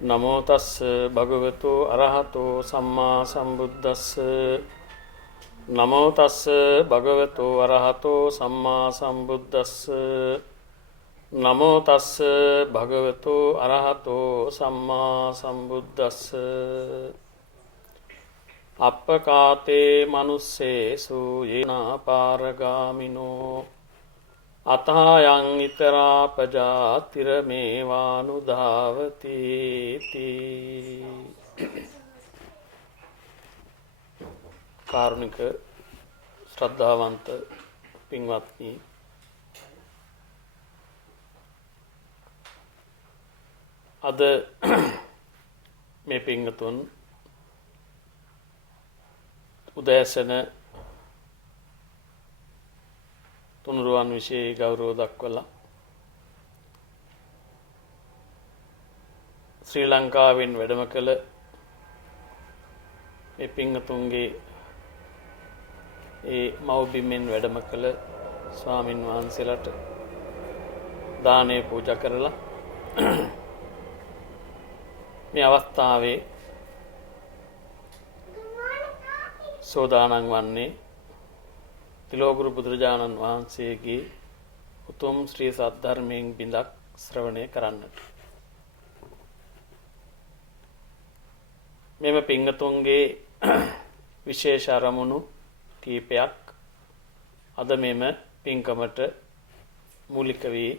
නමෝ තස්ස භගවතු අරහතෝ සම්මා සම්බුද්දස්ස නමෝ තස්ස භගවතු අරහතෝ සම්මා සම්බුද්දස්ස නමෝ තස්ස භගවතු අරහතෝ සම්මා සම්බුද්දස්ස අප්පකාතේ මනුස්සේසු යේනා පාරගාමිනෝ අතහායන් ඉතරා පජාතිර මේවානුධාවති කාරුණික ශ්‍රද්ධාවන්ත පින්වත්නි, අද මේ පින්වතුන් උදෑසන තුනුරුවන් විශේෂ ගෞරව දක්වලා ශ්‍රී ලංකාවෙන් වැඩම කළ මේ පින්වතුන්ගේ ඒ මව්බිමෙන් වැඩම කළ ස්වාමින් වහන්සේලාට දානය පූජා කරලා මේ අවස්ථාවේ සෝදානම් වන්නේ තිලෝගුරු බුදුරජාණන් වහන්සේගේ උතුම් ශ්‍රී සද්ධර්මයෙන් බිඳක් ශ්‍රවණය කරන්නට. මෙම පින්වතුන්ගේ විශේෂ අරමුණු කීපයක් අද මෙම පින්කමට මූලික වී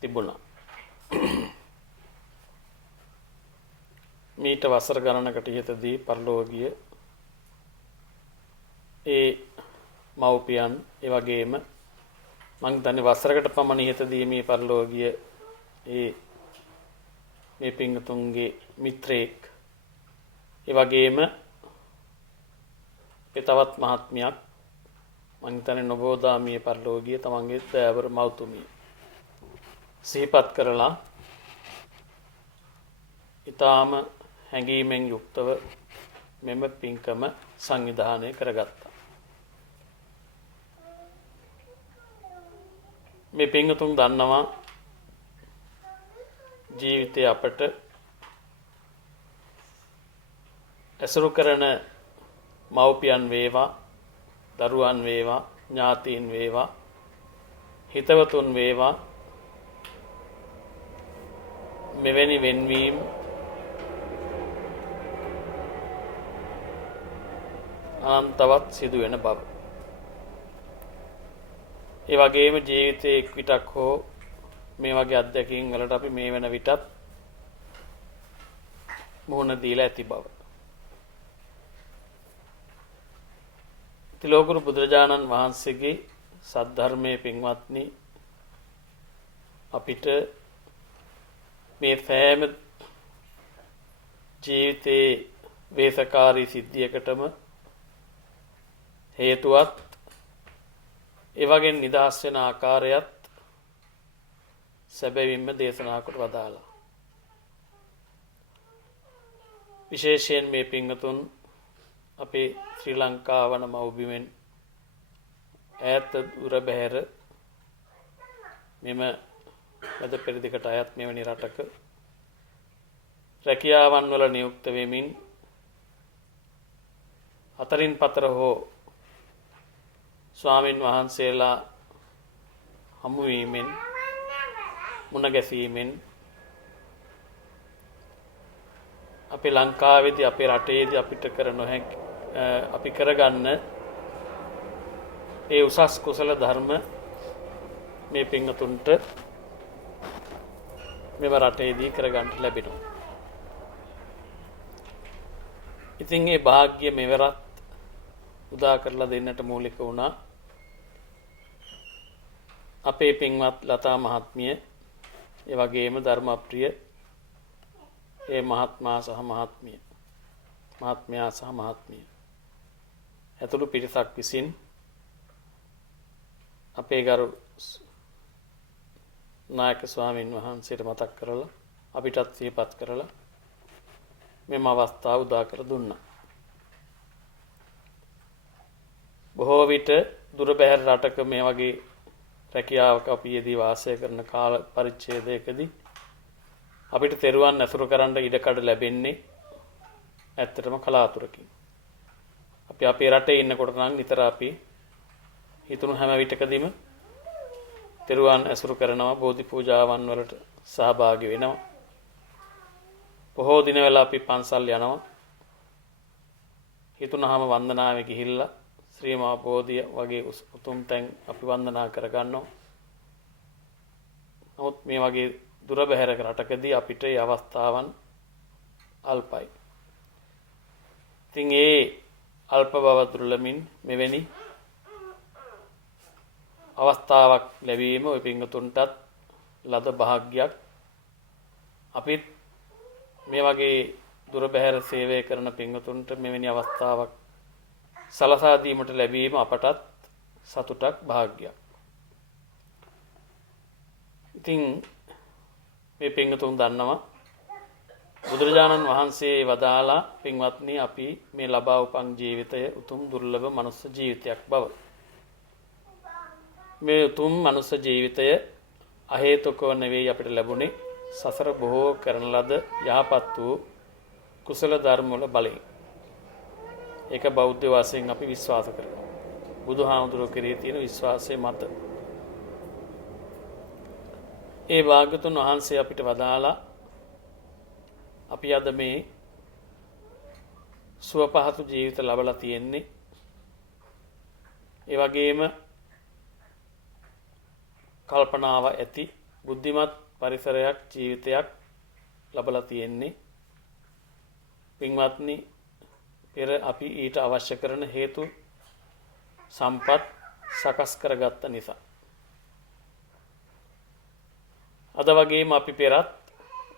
තිබුණා. මීට වසර ගණනකට ඉහතදී පරලොව ගිය ඒ මව්පියන්, ඒ වගේම මං දන්නේ වසරකට පමණ ඉහතදී මේ පරලොව ගිය මේ පින්වතුන්ගේ මිත්‍රයෙක්, ඒ වගේම තවත් මහත්මියක්, මං හිතන්නේ නොබෝදා මේ පරලොව ගිය තමන්ගේ දයාබර මව්තුමිය සිහිපත් කරලා ඊටාම හැඟීමෙන් යුක්තව මෙම පින්කම සංවිධානය කරගත්තා. මේ පින්වතුන් දන්නවා ජීවිතේ අපට ඇසුරු කරන මව්පියන් වේවා, දරුවන් වේවා, ඥාතීන් වේවා, හිතවතුන් වේවා, මෙවැනි වෙන්වීම අනන්තවත් සිදුවෙන බව. ඒ වගේම ජීවිතයේ එක් විටක් හෝ මේ වගේ අත්දැකීම් වලට අපි මේ වෙන විටත් මුහුණ දීලා ඇති බව. තිලෝගුරු බුදුරජාණන් වහන්සේගේ සද්ධර්මයේ පින්වත්නි, අපිට මේ සෑම ජීවිතයේ වේසකාරී සිද්ධියකටම හේතුවත් ඒ වගේ නිදහස් වෙන ආකාරයත් සැබවින්ම දේශනා කොට වදාළා. විශේෂයෙන් මේ පින්වතුන් අපේ ශ්‍රී ලංකාවන මව්බිමෙන් ඈත දුර බැහැර මෙම මැද පෙරදිගට අයත් මෙවැනි රටක රැකියාවන් වල නියුක්ත වෙමින් අතරින් පතර හෝ ස්වාමින් වහන්සේලා හමු වීමෙන්, මුණ ගැසීමෙන් අපේ ලංකාවේදී, අපේ රටේදී අපිට කර නොහැකි, අපි කරගන්න ඒ උසස් කුසල ධර්ම මේ පින්වතුන්ට මෙම රටේදී කරගන්න ලැබෙනවා. ඉතින් මේ වාග්ය මෙවරත් උදා කරලා දෙන්නට මූලික වුණා අපේ පින්වත් ලතා මහත්මිය, ඒ වගේම ධර්මප්‍රිය ඒ මහත්මයා සහ මහත්මිය ඇතුළු පිරිසක් විසින් අපේ ගරු නායක ස්වාමීන් වහන්සේට මතක් කරලා අපිටත් සිහිපත් කරලා මෙම අවස්ථාව උදා කර දුන්නා. බොහෝ විට දුර බැහැර රටක මේ වගේ රැකියාවක අපි යෙදී වාසය කරන කාල පරිච්ඡේදයකදී අපිට තෙරුවන් ඇසුරු කරන්න ඉඩකඩ ලැබෙන්නේ ඇත්තටම කලාතුරකින්. අපි අපේ රටේ ඉන්නකොට නම් නිතර අපි හිතුණු හැම විටකදීම තෙරුවන් ඇසුරු කරනවා, බෝධි පූජාවන් වලට සහභාගී වෙනවා. බොහෝ දිනවල අපි පන්සල් යනවා. හිතුණාම වන්දනාවේ ගිහිල්ලා ශ්‍රී මහා බෝධිය වගේ උතුම් තැන් අපි වන්දනා කරගන්නවා. නමුත් මේ වගේ දුර බැහැරක රටකදී අපිට මේ අවස්ථාවන් අල්පයි. ඉතින් ඒ අල්ප බව දුර්ලභමින් මෙවැනි අවස්ථාවක් ලැබීම ඔය පින්වතුන්ටත් ලද භාග්යක්. අපිත් මේ වගේ දුර බැහැර සේවය කරන පින්වතුන්ට මෙවැනි අවස්ථාවක් සලසා දීමට ලැබීම අපටත් සතුටක් භාග්යක්. ඉතින් මේ පින්වතුන් දන්නවා බුදුරජාණන් වහන්සේ වදාලා පින්වත්නි අපි මේ ලබා උපන් ජීවිතය උතුම් දුර්ලභ මනුස්ස ජීවිතයක් බව. මේ උතුම් මනුස්ස ජීවිතය අහේතුකව නෙවෙයි අපිට ලැබුණේ සසර බොහෝ කරන ලද යහපත් වූ කුසල ධර්ම වල බලයෙන්. ඒක බෞද්ධ වශයෙන් අපි විශ්වාස කරනවා. බුදුහාමුදුරුවෝ කෙරෙහි තියෙන විශ්වාසය මත. ඒ භාග්‍යතුන් වහන්සේ අපිට වදාලා අපි අද මේ සුවපහසු ජීවිත ලබලා තියෙන්නේ. ඒ වගේම කල්පනාව ඇති බුද්ධිමත් පරිසරයක් ජීවිතයක් ලබලා තියෙන්නේ. පින්වත්නි, පෙර අපි ඊට අවශ්‍ය කරන හේතු සම්පත් සකස් කරගත්ත නිසා. අද වගේම අපි පෙරත්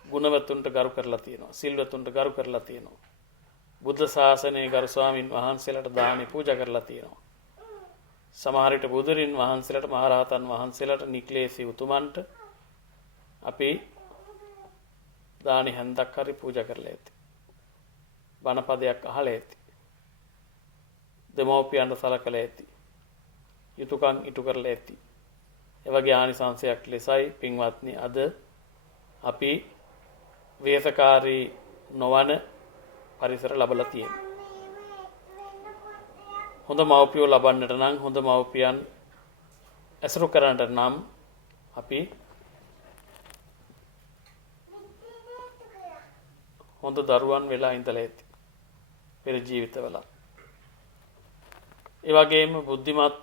ගුණවතුන්ට ගරු කරලා තියෙනවා, සිල්වතුන්ට ගරු කරලා තියෙනවා. බුද්ධ ශාසනයේ ගරු ස්වාමින් වහන්සේලාට දානි පූජා කරලා තියෙනවා. සමහර විට බුදුරින් වහන්සේලාට, මහරහතන් වහන්සේලාට, නික්ලේශී උතුමන්ට අපි දානි හැන්දක් හරි පූජා කරලා ඇති. බණපදයක් අහලා ඇති. දෙමෝපියන්ට සලකලා ඇති. යුතුයකම් ඉටු කරලා ඇති. ඒ වගේ ආනිසංසයක් ලෙසයි පින්වත්නි අද අපි වේසකාරී නොවන පරිසර ලැබලා තියෙනවා. හොඳ මව්පියෝ ලබන්නට නම්, හොඳ මව්පියන් ඇසුරු කරන්නට නම් අපි හොඳ දරුවන් වෙලා ඉඳලා ඇති පෙර ජීවිතවල. ඒ වගේම බුද්ධිමත්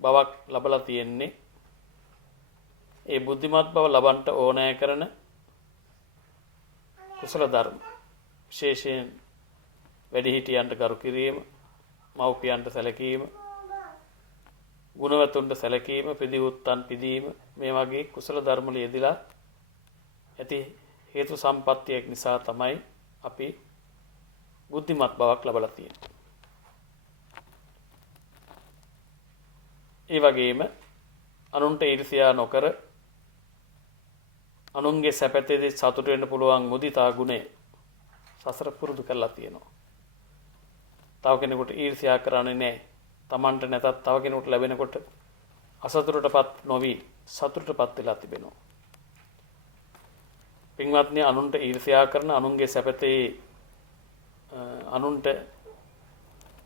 බවක් ලබලා තියෙන්නේ. ඒ බුද්ධිමත් බව ලබන්නට ඕනෑ කරන කුසල ධර්ම, විශේෂයෙන් වැඩිහිටියන්ට ගරු කිරීම, මව්පියන්ට සැලකීම, ගුණවතුන්ට සැලකීම, පිදිවුත්තන් පිදීම, මේ වගේ කුසල ධර්ම වල යෙදিলা ඇති හේතු සම්පත්තියක් නිසා තමයි අපි බුද්ධිමත් බවක් ලබලා තියෙන්නේ. ඒ වගේම අනුන්ට ඊර්ෂ්‍යා නොකර අනුන්ගේ සැපතේදී සතුට වෙන්න පුළුවන් මුදිතා ගුණය සසර පුරුදු කරලා තියෙනවා. තව කෙනෙකුට ඊර්ෂ්‍යා කරන්නේ නැහැ. Tamanට නැතත් තව කෙනෙකුට ලැබෙනකොට අසතුටටපත් නොවි සතුටටපත් වෙලා තිබෙනවා. පින්වත්නි, අනුන්ට ඊර්ෂ්‍යා කරන, අනුන්ගේ සැපතේ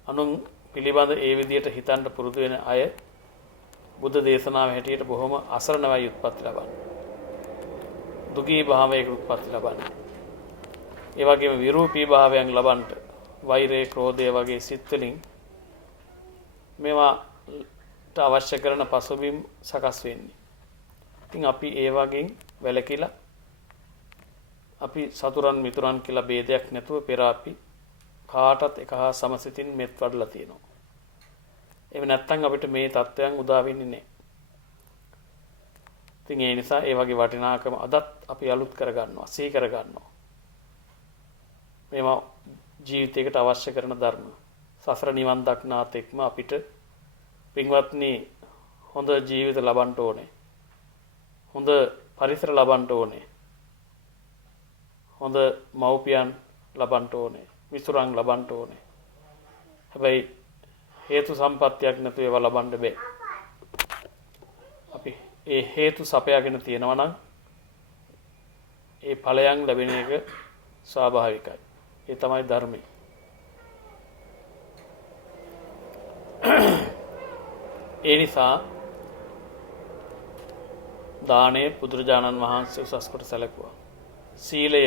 අනුන් පිළිබඳ ඒ විදියට හිතන්න පුරුදු වෙන අය බුද්ධ දේශනාව හැටියට බොහොම අසරණවයි උත්පත්ති ලබන්නේ. දුකී භාවයක උත්පත්ති ලබන්නේ. ඒ වගේම විරූපී භාවයන් ලබන්නට වෛරය, ක්‍රෝධය වගේ සිත් වලින් මේවාට අවශ්‍ය කරන පසුබිම් සකස් වෙන්නේ. ඉතින් අපි ඒ වගේ වැළකීලා අපි සතුරන් මිතුරන් කියලා ભેදයක් නැතුව පෙර අපි කාටත් එක හා සමසිතින් මෙත් වඩලා තියෙනවා. එහෙම නැත්නම් අපිට මේ தත්වයන් උදා වෙන්නේ නැහැ. ඉතින් ඒ නිසා ඒ වගේ වටිනාකම අදත් අපි අලුත් කර ගන්නවා, සිහි කර ගන්නවා. මේවා ජීවිතයකට අවශ්‍ය කරන ධර්ම. සසර නිවන් දක්නාත් එක්ම අපිට පින්වත්නි හොඳ ජීවිත ලබන්න ඕනේ. හොඳ පරිසර ලබන්න ඕනේ. හොඳ මව්පියන් ලබන්න ඕනේ. මිතුරන් ලබන්න ඕනේ. හැබැයි හේතු සම්පත්තියක් නැතුව ඒවා ලබන්න බෑ. අපි ඒ හේතු සපයාගෙන තියෙනවා නම් ඒ ඵලයන් ලැබෙන එක ස්වාභාවිකයි. ඒ තමයි ධර්මය. ඒ නිසා දානය බුදුරජාණන් වහන්සේ උසස් කොට සැලකුවා. සීලය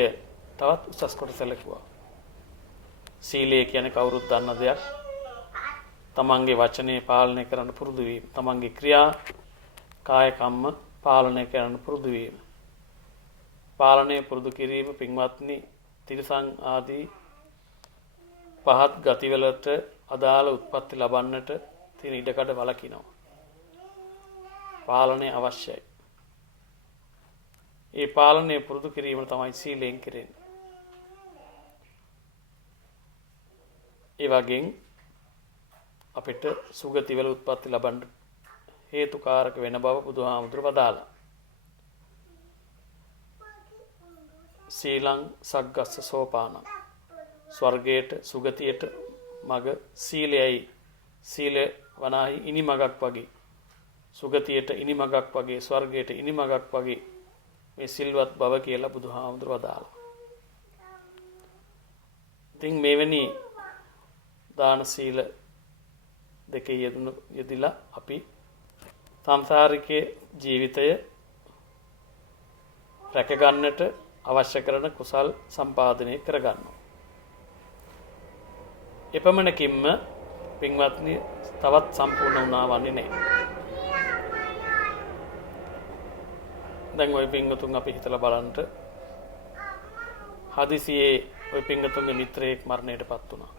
තවත් උසස් කොට සැලකුවා. සීලය කියන්නේ කවුරුත් දන්න දෙයක්. තමන්ගේ වචනේ පාලනය කරන්න පුරුදු වීම. තමන්ගේ ක්‍රියා කාය කම්ම පාලනය කරන්න පුරුදු වීම. පාලනය පුරුදු කිරීම පින්වත්නි තිරසං ආදී පහත් ගතිවලට අදාළ උත්පත්ති ලබන්නට තියෙන ඉඩකඩ වළකිනවා. පාලනය අවශ්‍යයි. ඒ පාලනය පුරුදු කිරීම තමයි සීලයෙන් කෙරෙන්නේ. ඒ වගේම අපිට සුගතිවල උත්පත්ති ලබන්න හේතුකාරක වෙන බව බුදුහාමුදුරුවෝ වදාළා. සීලං සග්ගස්ස සෝපානං ස්වර්ගයට සුගතියට මග සීලයයි. සීල වනාහි ඉනිමගක් වගේ, සුගතියට ඉනිමගක් වගේ, ස්වර්ගයට ඉනිමගක් වගේ මේ සිල්වත් බව කියලා බුදුහාමුදුරුවෝ වදාළා. ඉතින් මෙවැනි දාන සීල දෙකේ යෙදিলা අපි සංසාරිකේ ජීවිතය රැක ගන්නට අවශ්‍ය කරන කුසල් සම්පාදනය කරගන්නවා. එපමණකින්ම පින්වත්නි තවත් සම්පූර්ණ වුණා වන්නේ නැහැ. දැන් ওই පින්වතුන් අපි හිතලා බලන්න හදිසියේ ওই පින්වතුන්ගේ මිත්‍රයෙක් මරණයටපත් වුණා.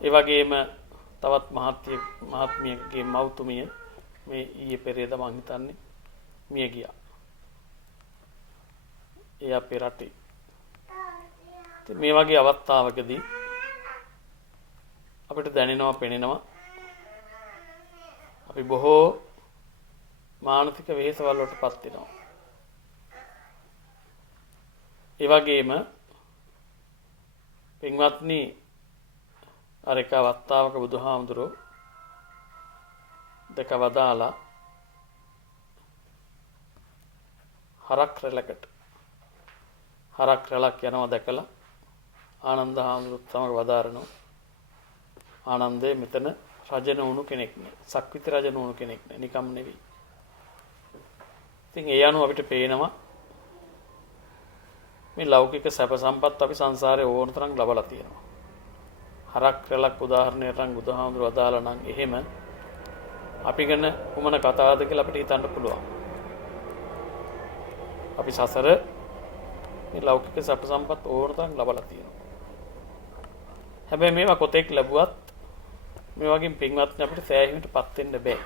ඒ වගේම තවත් මහත්මියගේ මව්තුමිය මේ ඊයේ පෙරේද මං හිතන්නේ මිය ගියා. ඒ අපේ රටේ. මේ වගේ අවස්ථාවකදී අපිට දැනෙනවා පෙනෙනවා අපි බොහෝ මානසික වෙහෙසවල් වලටපත් වෙනවා. ඒ වගේම පින්වත්නි අර එක අවස්ථාවක බුදුහාමුදුරුවෝ දෙක වදාලා හරක් රැලක් යනවා දැකලා ආනන්ද හාමුදුරුවෝ තමක වදාරනවා ආනන්දේ මෙතන රජ නොවුණු කෙනෙක් නේ. සක්විති රජ නොවුණු කෙනෙක් නේ. නිකම් නෙවෙයි. ඉතින් ඒ අනුව අපිට පේනවා මේ ලෞකික සැප සම්පත් අපි සංසාරේ ඕන තරම් ලබලා තියෙනවා. හරක් රැලක් උදාහරණයක් නම් බුදුහාමුදුරුවෝ අදාලා නම් එහෙම අපි ගැන කුමන කතාවද කියලා අපිට හිතන්න පුළුවන්. අපි සසර මේ ලෞකික සැප සම්පත් ඕන තරම් ලබලා තියෙනවා. හැබැයි මේවා කොතෙක් ලැබුවත් මේ වගේ පින්වත්නි අපිට සෑහීමටපත් වෙන්න බෑ.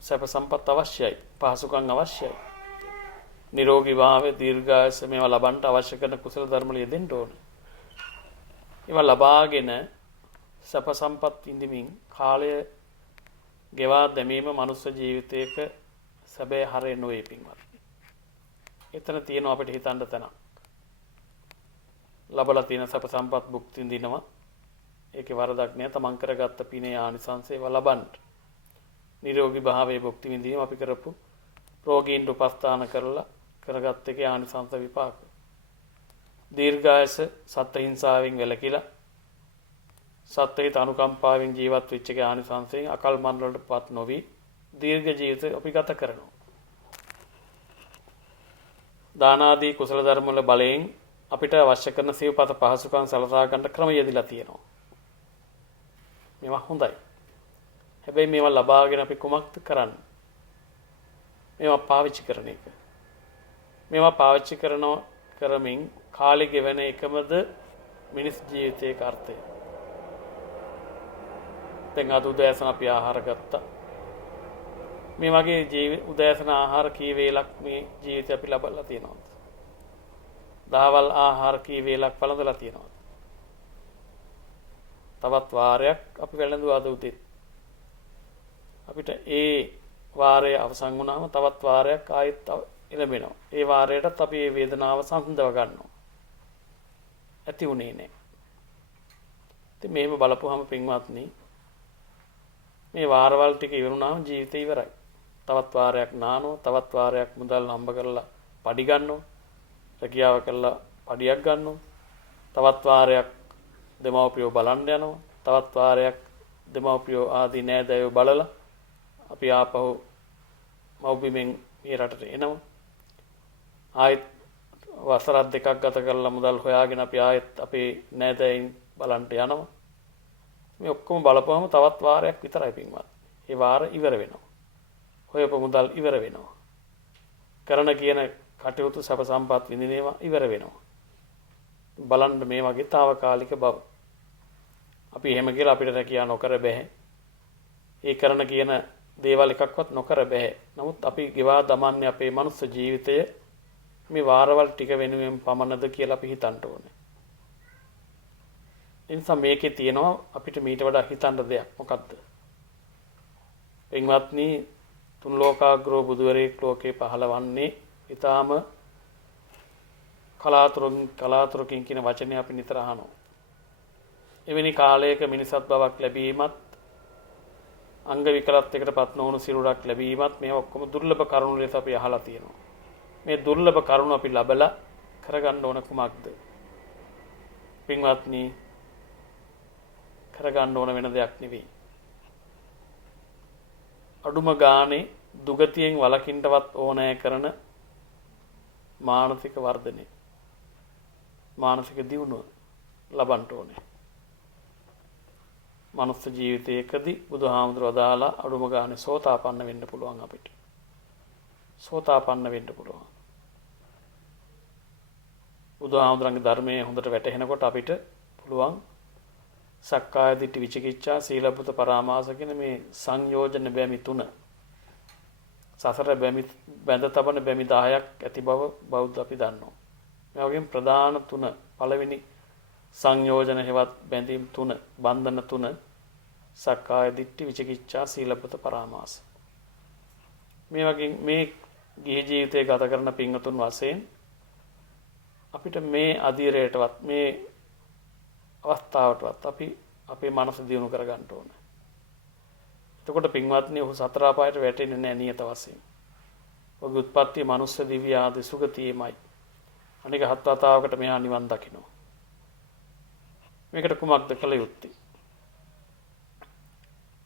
සැප සම්පත් අවශ්‍යයි, පහසුකම් අවශ්‍යයි. නිරෝගී භාවය, දීර්ඝායස මේවා ලබන්න අවශ්‍ය කරන කුසල ධර්ම වල යෙදෙන්න ඕනේ. ඒවා ලබාගෙන සැප සම්පත් විඳින්මින් කාලය ගෙවා දැමීම මනුස්ස ජීවිතයක සැබෑ හරය නොවේ පින්වත්නි. එතන තියෙනවා අපිට හිතන්න තැනක්. ලබලා තියෙන සැප සම්පත් භුක්ති විඳිනවා. ඒකේ වරදක් නෑ. තමන් කරගත්ත පිනේ ආනිසංසය ඒවා ලබන්න. නිරෝගී භාවයේ භුක්ති විඳීම අපි කරපු රෝගීන් උපස්ථාන කරලා කරගත්ත එකේ ආනිසංස විපාක. දීර්ඝායස සත්ත්ව හිංසාවෙන් වැළකීලා සත්ත්වයට අනුකම්පාවෙන් ජීවත් වෙච්ච එකේ ආනිසංසයෙන් අකල් මරණ වලටපත් නොවි දීර්ඝ ජීවිත අපි ගත කරනවා. දාන ආදී කුසල ධර්ම වල බලයෙන් අපිට අවශ්‍ය කරන සිව්පත පහසුකම් සලසා ගන්න ක්‍රම යෙදিলা තියෙනවා. මේවා හොඳයි. හැබැයි මේවා ලබාගෙන අපි කුමක්ද කරන්නේ? මේවා පාවිච්චි කරන එක. මේවා පාවිච්චි කරමින් කාලය ගෙවන එකමද මිනිස් ජීවිතයේ අර්ථය. දැන් අද උදෑසන අපි ආහාර ගත්තා. මේ වගේ උදෑසන ආහාර කී වේලක් මේ ජීවිතේ අපි ලබලා තියෙනවද? දහවල් ආහාර කී වේලක් වළඳලා තියෙනවද? තවත් වාරයක් අපි වැළඳුවා අද උදේ. අපිට ඒ වාරය අවසන් වුණාම තවත් වාරයක් ආයෙත් එළඹෙනවා. ඒ වාරයටත් අපි මේ වේදනාව සංසිඳව ගන්නවා. ඇති උනේ නැහැ. ඉතින් මෙහෙම බලපුවාම පින්වත්නි මේ වාරවල් ටික ඉවරුණාම ජීවිතය ඉවරයි. තවත් වාරයක් නානවා, තවත් වාරයක් මුදල් හම්බ කරලා පඩි ගන්නවා, රැකියාව කරලා පඩියක් ගන්නවා, තවත් වාරයක් දෙමව්පියෝ බලන්න යනවා, තවත් වාරයක් දෙමව්පියෝ ආදී නෑදෑයෝ බලලා අපි ආපහු මව්බිමෙන් මේ රටට එනවා. ආයෙත් වසරක් දෙකක් ගත කරලා මුදල් හොයාගෙන අපි ආයෙත් අපේ නෑදෑයින් බලන්ට යනවා. මේ ඔක්කොම බලපුවම තවත් වාරයක් විතරයි පින්වත්. ඒ වාර ඉවර වෙනවා. හොයපු මුදල් ඉවර වෙනවා. කරන කියන කටයුතු සැප සම්පත් විඳිනේවා ඉවර වෙනවා. බලන්න මේ වගේ తాවකාලික බව. අපි එහෙම කියලා අපිට රැකියාව නොකර බෑ. ඒ කරන කියන දේවල් එකක්වත් නොකර බෑ. නමුත් අපි ගෙවා දමන්නේ අපේ මනුස්ස ජීවිතය මේ වාරවල් ටික වෙනුවෙන් පමණද කියලා අපි හිතන්න ඕනේ. ඒ නිසා මේකේ තියෙනවා අපිට මීට වඩා හිතන්න දෙයක්. මොකද්ද? පින්වත්නි, තුන් ලෝකාග්‍රෝ බුදුවරයෙක් ලෝකේ පහළවන්නේ ඊටාම කලාතුරකින් කියන වචනේ අපි නිතර අහනවා. එවැනි කාලයක මිනිසත් බවක් ලැබීමත් අංග විකලත්වයකටපත් නොවුණු සිරුරක් ලැබීමත් මේ ඔක්කොම දුර්ලභ කරුණු ලෙස අපි අහලා තියෙනවා. මේ දුර්ලභ කරුණු අපි ලබලා කරගන්න ඕන කුමක්ද? පින්වත්නි, කරගන්න ඕන වෙන දෙයක් නෙවෙයි. අඩුම ගානේ දුගතියෙන් වළකින්නවත් ඕනෑ කරන මානසික වර්ධනය, මානසික දියුණුව ලබන්න ඕනේ. මනුස්ස ජීවිතයකදී බුදුහාමුදුරුවෝ වදාලා අඩුම ගානේ සෝතාපන්න වෙන්න පුළුවන් අපිට. සෝතාපන්න වෙන්න පුළුවන්. බුදුහාමුදුරන්ගේ ධර්මයේ හොඳට වැටහෙනකොට අපිට පුළුවන් සක්කාය දිට්ඨි විචිකිච්ඡා සීලබ්බත පරාමාස කියන මේ සංයෝජන බැමි තුන, සසර බැමි බැඳ තබන බැමි 10ක් ඇති බව බෞද්ධ අපි දන්නවා. මේ වගේම ප්‍රධාන තුන, පළවෙනි සංයෝජන හේවත් බැඳීම් තුන, බන්ධන තුන සක්කාය දිට්ඨි විචිකිච්ඡා සීලබ්බත පරාමාස. මේ වගේ මේ ගිහි ජීවිතය ගත කරන පින්වතුන් වශයෙන් අපිට මේ අධීරයටවත් මේ අවස්ථාවටවත් අපි අපේ මනස දියුණු කර ගන්න ඕනේ. එතකොට පින්වත්නි, ඔහු සතර අපායට වැටෙන්නේ නැහැ නියත වශයෙන්. ඔහුගේ උත්පත්ති මනුස්ස දිව්‍ය ආදී සුගතියමයි. අනික හත් වතාවකට මෙහා නිවන් දකිනවා. මේකට කුමක්ද කළ යුත්තේ?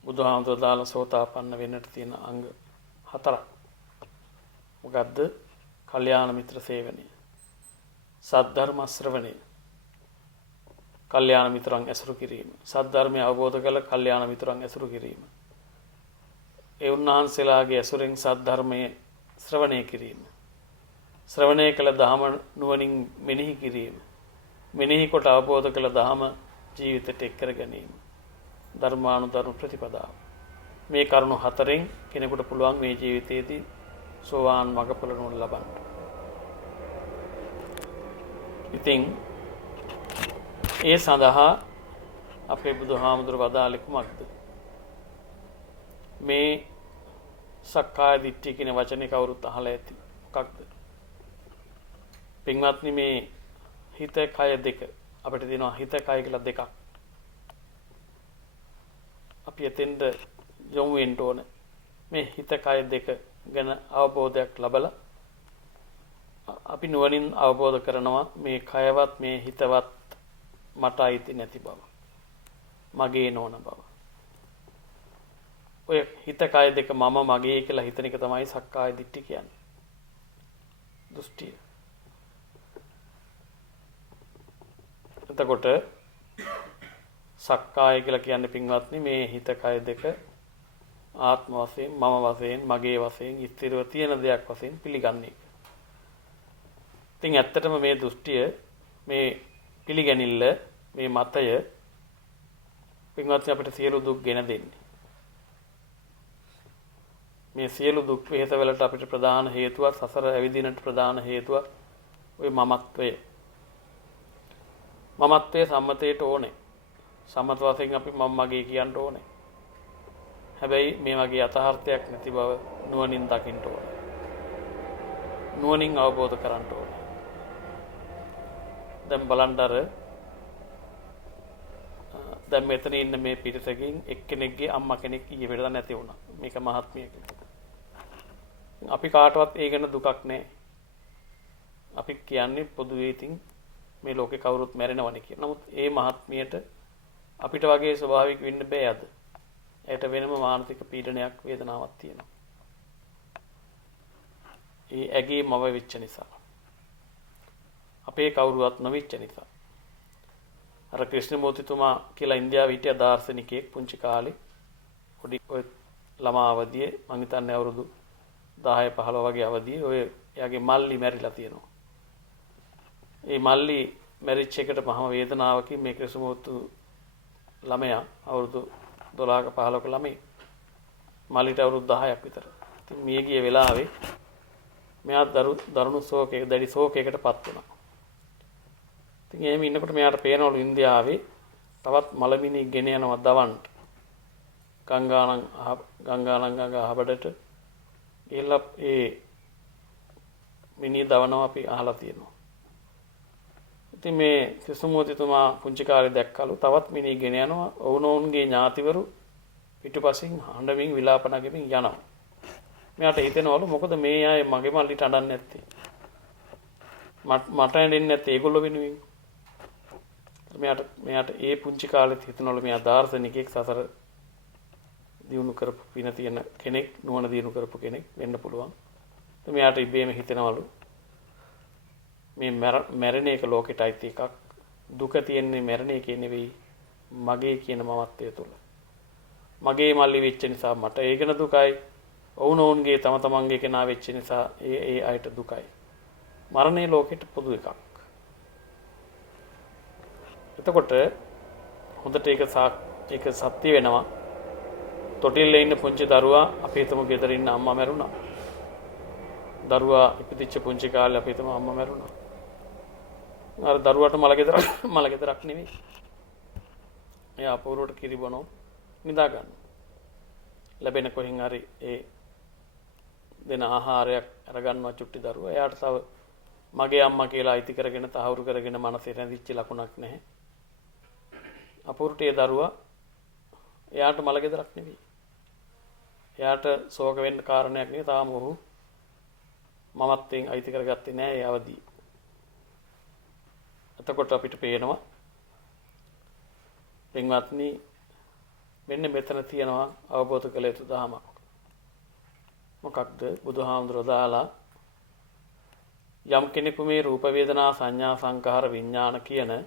බුදුහාමුදුරුවෝ දාලා සෝතාපන්න වෙන්නට තියෙන අංග 4ක්. මොකද්ද? කල්යාණ මිත්‍ර සේවනය, සද්ධර්ම ශ්‍රවණය, කල්යාණ මිත්‍රයන් ඇසුරු කිරීම, සද්ධර්මය අවබෝධ කළ කල්යාණ මිත්‍රයන් ඇසුරු කිරීම, ඒ උන්වහන්සේලාගේ ඇසුරෙන් සද්ධර්මයේ ශ්‍රවණය කිරීම, ශ්‍රවණය කළ දහම නුවණින් මෙනෙහි කිරීම, මෙනෙහි කොට අවබෝධ කළ දහම ජීවිතයට එක් කර ගැනීම, ධර්මානුධර්ම ප්‍රතිපදාව. මේ කරුණු 4න් කෙනෙකුට පුළුවන් මේ ජීවිතයේදී සෝවාන් මඟඵල නුවණ ලබන්න. ඉතින් ඒ සඳහා අපේ බුදුහාමුදුරුවෝ වදාළේ කුමක්ද? මේ සක්කාය දිට්ඨිය කියන වචනේ කවුරුත් අහලා ඇති. මොකක්ද? පින්වත්නි, මේ හිත කය දෙක අපිට දෙනවා. හිත කය කියලා දෙකක්. අපි එතෙන්ද යොමු වෙන්න ඕන. මේ හිත කය දෙක ගැන අවබෝධයක් ලබලා අපි නුවණින් අවබෝධ කරනවා මේ කයවත් මේ හිතවත් මට අයිති නැති බව, මගේ නොවන බව. ඔය හිත කය දෙක මම මගේ කියලා හිතන එක තමයි සක්කාය දිට්ඨිය කියන්නේ. දෘෂ්ටිය. එතකොට සක්කාය කියලා කියන්නේ පින්වත්නි මේ හිත කය දෙක ආත්ම වශයෙන්, මම වශයෙන්, මගේ වශයෙන් ස්ථිරව තියෙන දෙයක් වශයෙන් පිළිගන්නේ. ඉතින් ඇත්තටම මේ දෘෂ්ටිය, මේ පිළිගැනිල්ල, මේ මතය පින්වත්නි අපිට සියලු දුක් ගෙන දෙන්නේ. මේ සියලු දුක් වේත වලට අපිට ප්‍රධාන හේතුවක්, සසර ඇවිදිනට ප්‍රධාන හේතුවක් ওই මමත්වය. මමත්වයේ සම්මතයට ඕනේ. සම්මත වශයෙන් අපි මම මගේ කියන්න ඕනේ. හැබැයි මේ වගේ යථාර්ථයක් නැති බව නුවණින් දකින්න ඕනේ. නුවණින් අවබෝධ කරගන්න ඕනේ. දැන් බලන්න දැන් මෙතන ඉන්න මේ පිරිසකින් එක්කෙනෙක්ගේ අම්මා කෙනෙක් ඊයේ වෙනදා නැති වුණා. මේක මහත්මියක. අපි කාටවත් ඒ ගැන දුකක් නැහැ. අපි කියන්නේ පොදුවේ ඉතින් මේ ලෝකේ කවුරුත් මැරෙනවනේ කියලා. නමුත් ඒ මහත්මියට අපිට වගේ ස්වභාවික වෙන්න බෑ අද. ඒට වෙනම මානසික පීඩනයක් වේදනාවක් තියෙනවා. ඒ ඇගේ මව වෙච්ච නිසා. අපේ කවුරුවත් නොවෙච්ච නිසා. අර ක්‍රිෂ්ණමූර්තිතුමා කියලා ඉන්දියාවේ හිටිය දාර්ශනිකයෙක් පුංචි කාලේ පොඩි ඔය ළමා අවදියේ මං හිතන්නේ අවුරුදු 10 15 වගේ අවදියේ ඔය එයාගේ මල්ලි මැරිලා තියෙනවා. ඒ මල්ලි මැරිච්ච එකට මහා වේදනාවකින් මේ ක්‍රිෂ්ණමූර්ති ළමයා අවුරුදු 12ක 15ක ළමයි මල්ලිට අවුරුදු 10ක් විතර. ඉතින් මිය ගිය වෙලාවේ මෙයා දරුණු ශෝකයක දැඩි ශෝකයකටපත් වුණා. ඉතින් එහෙම ඉන්නකොට මෙයාට පේනවලු ඉන්දියාවේ තවත් මලමිනි ගෙන යනවා දවන්ට. ගංගා හබඩට ගිහලා ඒ මිනි දවනවා අපි අහලා තියෙනවා. ඉතින් මේ ක්‍රිෂ්ණමූර්තිතුමා පුංචි කාලේ දැක්කලු තවත් මිනි ගෙන යනවා. ඔවුනොවුන්ගේ ඥාතිවරු පිටුපසින් හඬමින් විලාප නගමින් යනවා. මෙයාට හිතෙනවලු මොකද මේ අය මගේ මල්ලිට අඬන්නේ නැත්තේ? මට ඇඬෙන්නේ නැත්තේ ඒගොල්ලෝ වෙනුවෙන්. මෙයාට ඒ පුංචි කාලෙත් හිතනවලු මෙයා දාර්ශනිකයෙක් සසර දියුණු කරපු පින තියෙන කෙනෙක්, නුවණ දියුණු කරපු කෙනෙක් වෙන්න පුළුවන්. මෙයාට ඉබේම හිතෙනවලු මේ මැරෙන එක ලෝකෙට අයිති එකක්. දුක තියෙන්නේ මැරෙන එකේ නෙවෙයි මගේ කියන මමත්වය තුළ. මගේ මල්ලි වෙච්ච නිසා මට ඒ ගැන දුකයි. ඔවුනොවුන්ගේ තම තමන්ගේ කෙනා වෙච්ච නිසා ඒ අයට දුකයි. මරණය ලෝකෙට පොදු එකක්. එතකොට හොඳට ඒක සත්‍ය වෙනවා. තොටිල්ලේ ඉන්න පුංචි දරුවා අපි හිතමු ගෙදර ඉන්න අම්මා මැරුණා. දරුවා ඉපදිච්ච පුංචි කාලේ අපි හිතමු අම්මා මැරුණා. අර දරුවාට මල ගෙදරක් නෙවෙයි. එයා අපූර්වට කිරි බොනෝ නිදා ගන්න. ලැබෙන කොහෙන් හරි ඒ දෙන ආහාරයක් අරගන්නවා චුට්ටි දරුවා. එයාට තව මගේ අම්මා කියලා අයිති කරගෙන තහවුරු කරගෙන මනසේ රැඳිච්ච ලකුණක් නැහැ. අපූර්වට ඒ දරුවා එයාට මල ගෙදරක් නෙවෙයි. එයාට ශෝක වෙන්න කාරණයක් නෙවෙයි. තාම ඔහු මමත්වයෙන් අයිති කරගත්තේ නැහැ ඒ අවදී. එතකොට අපිට පේනවා පින්වත්නි මෙන්න මෙතන තියෙනවා අවබෝධ කළ යුතු ධර්මයක්. මොකක්ද? බුදුහාමුදුරුවෝ දාලා යම් කෙනෙකු මේ රූප වේදනා සංඥා සංකාර විඥාන කියන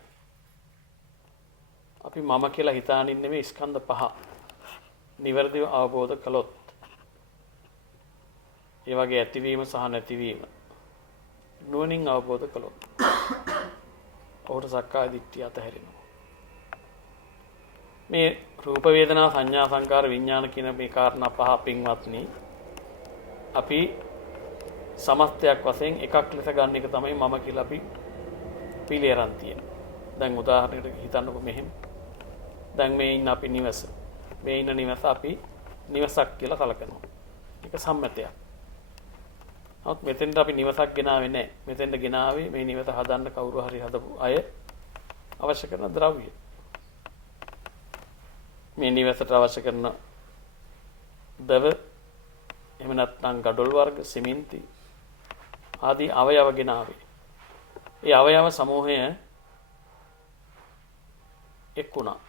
අපි මම කියලා හිතාන ඉන්නේ මේ ස්කන්ධ පහ නිවැරදිව අවබෝධ කළොත් ඒ වගේ ඇතිවීම සහ නැතිවීම නුවණින් අවබෝධ කළොත් ඔහුට සක්කාය දිට්ඨිය අතහැරෙනවා. මේ රූප වේදනා සංඥා සංකාර විඥාන කියන මේ කාරණා පහ පින්වත්නි අපි සමස්තයක් වශයෙන් එකක් ලෙස ගන්න එක තමයි මම කියලා අපි පිළිඅරන් තියෙන්නේ. දැන් උදාහරණයකට හිතන්නකො මෙහෙම. දැන් මේ ඉන්න අපි නිවස. මේ ඉන්න නිවස අපි නිවසක් කියලා කලකනවා. ඒක සම්මතයක්. නමුත් මෙතෙන්ට අපි නිවසක් ගෙනාවේ නැහැ. මෙතෙන්ට ගෙනාවේ මේ නිවස හදන්න කවුරු හරි හදපු අය අවශ්‍ය කරන ද්‍රව්‍ය. මේ නිවසට අවශ්‍ය කරන දව එහෙම නැත්නම් ගඩොල් වර්ග සිමෙන්ති ආදී අවයව ගෙනාවේ. ඒ අවයව සමූහය එක් වුණා.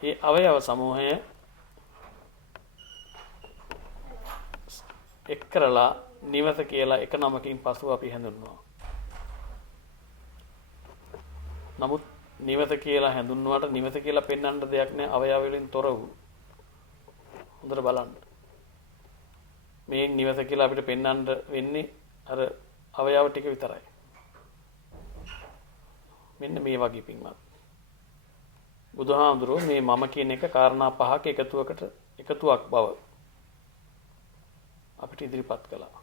ඒ අවයව සමූහය එක් කරලා නිවස කියලා එක නමකින් පසුව අපි හැඳුන්වනවා. නමුත් නිවස කියලා හැඳුන්වුවාට නිවස කියලා පෙන්වන්න දෙයක් නැහැ අවයව වලින් තොර වූ. හොඳට බලන්න. මේ නිවස කියලා අපිට පෙන්වන්න වෙන්නේ අර අවයව ටික විතරයි. මෙන්න මේ වගේ පින්වත්. බුදුහාමුදුරුවෝ මේ මම කියන එක කාරණා පහක එකතුවක් බව අපිට ඉදිරිපත් කළා.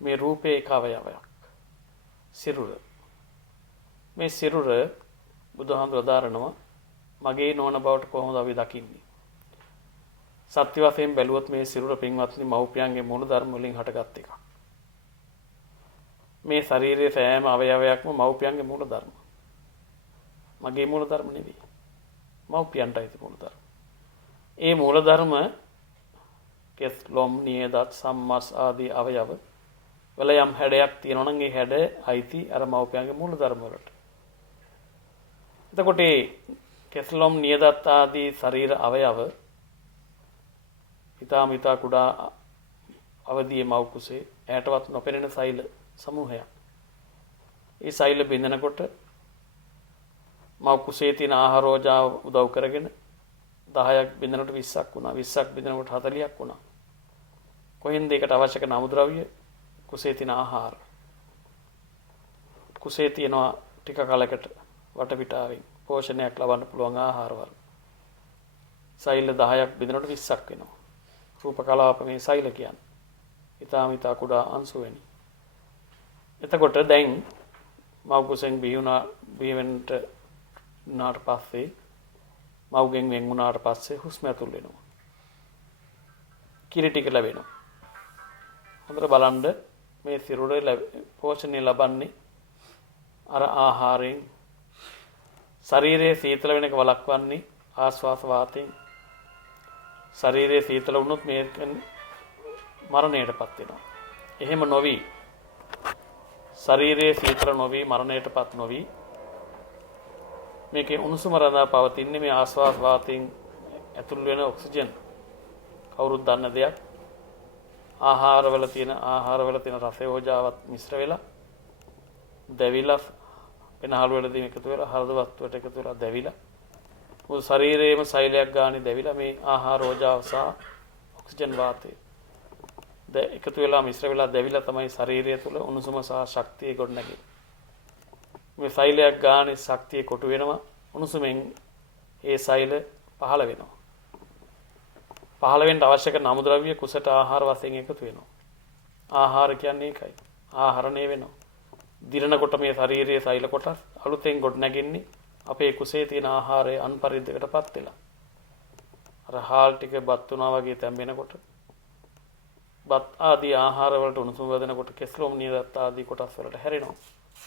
මේ රූපේ එක අවයවයක්. සිරුර. මේ සිරුර බුදුහාමුදුරුවෝ දාරනවා මගේ නොවන බවට කොහොමද අපි දකින්නේ? සත්‍ය වශයෙන් බැලුවොත් මේ සිරුර පින්වත්නි මව්පියන්ගේ මූල ධර්ම වලින් හටගත් එකක්. මේ ශරීරයේ සෑම අවයවයක්ම මව්පියන්ගේ මූල ධර්ම. මගේ මූල ධර්ම නෙවෙයි. මව්පියන්ටයි මූල ධර්ම. ඒ මූල ධර්ම කෙස් ලොම් නියදත් සම්මස් ආදී අවයව වල යම් හැඩයක් තියෙනවා නම් ඒ හැඩ අයිති අර මව්පියන්ගේ මූල ධර්ම වලට. එතකොට කෙස් ලොම් නියදත් ආදී ශරීර අවයව ඊතා කුඩා අවදියේ මව් කුසේ ඇටවත් නොපෙනෙන සෛල සමූහයක්. ඒ සෛල බිඳනකොට මව් කුසේ තියෙන ආහාරෝජාව උදව් කරගෙන 10ක් බිඳනකොට 20ක් වුණා. 20ක් බිඳනකොට 40ක් වුණා. කොහෙන්ද ඒකට අවශ්‍ය කරන අමුද්‍රව්‍ය? කුසේ තියෙන ආහාර. කුසේ තියෙනවා ටික කාලයකට වටපිටාවෙන් පෝෂණයක් ලබන්න පුළුවන් ආහාරවල. සෛල 10ක් බිඳනකොට 20ක් වෙනවා. රූප කලාප මේ සෛල කියන්නේ. ඊතා කුඩා අංශු වෙනි. එතකොට දැන් මව් කුසෙන් බිහි වෙන්නට උනාට පස්සේ මව්ගෙන් වෙන් වුණාට පස්සේ හුස්ම ඇතුල් වෙනවා. කිරි ටික ලැබෙනවා. හොඳට බලන්න මේ සිරුරේ පෝෂණය ලබන්නේ අර ආහාරයෙන්. ශරීරයේ සීතල වෙන එක වළක්වන්නේ ආශ්වාස වාතයෙන්. ශරීරයේ සීතල වුණොත් මේක මරණයටපත් වෙනවා. එහෙම නොවි ශරීරයේ සීතල නොවි මරණයටපත් නොවි මේකේ උණුසුම රඳා පවතින්නේ මේ ආශ්වාස වාතයෙන් ඇතුල් වෙන ඔක්සිජන්. කවුරුත් දන්න දෙයක්. ආහාරවල තියෙන රසයෝජාවත් මිශ්‍ර වෙලා දැවිලා වෙනහළු වලදී එකතු වෙලා හෘද වස්තුවට එකතු වෙලා දැවිලා මුළු ශරීරයේම සෛලයක් ගානේ දැවිලා මේ ආහාරෝජාව සහ ඔක්සිජන් වාතය එකතු වෙලා මිශ්‍ර වෙලා දැවිලා තමයි ශරීරය තුළ උණුසුම සහ ශක්තිය ගොඩනැගෙන්නේ. මේ සෛලයක් ගානේ ශක්තිය කොටු වෙනවා. උණුසුමෙන් ඒ සෛල පහළ වෙනවා. පහළ වෙන්න අවශ්‍ය කරන අමුද්‍රව්‍ය කුසට ආහාර වශයෙන් එකතු වෙනවා. ආහාර කියන්නේ ඒකයි. ආහරණය වෙනවා. දිරනකොට මේ ශරීරයේ සෛල කොටස් අලුතෙන් ගොඩනැගෙන්නේ අපේ කුසේ තියෙන ආහාරයේ අන්පරිද්දකටපත් වෙලා. අර හාල් ටික බත් වුණා වගේ තැම්බෙනකොට බත් ආදී ආහාර වලට උණුසුම වදනකොට කෙස්ලොම් නියදත් ආදී කොටස් වලට හැරෙනවා.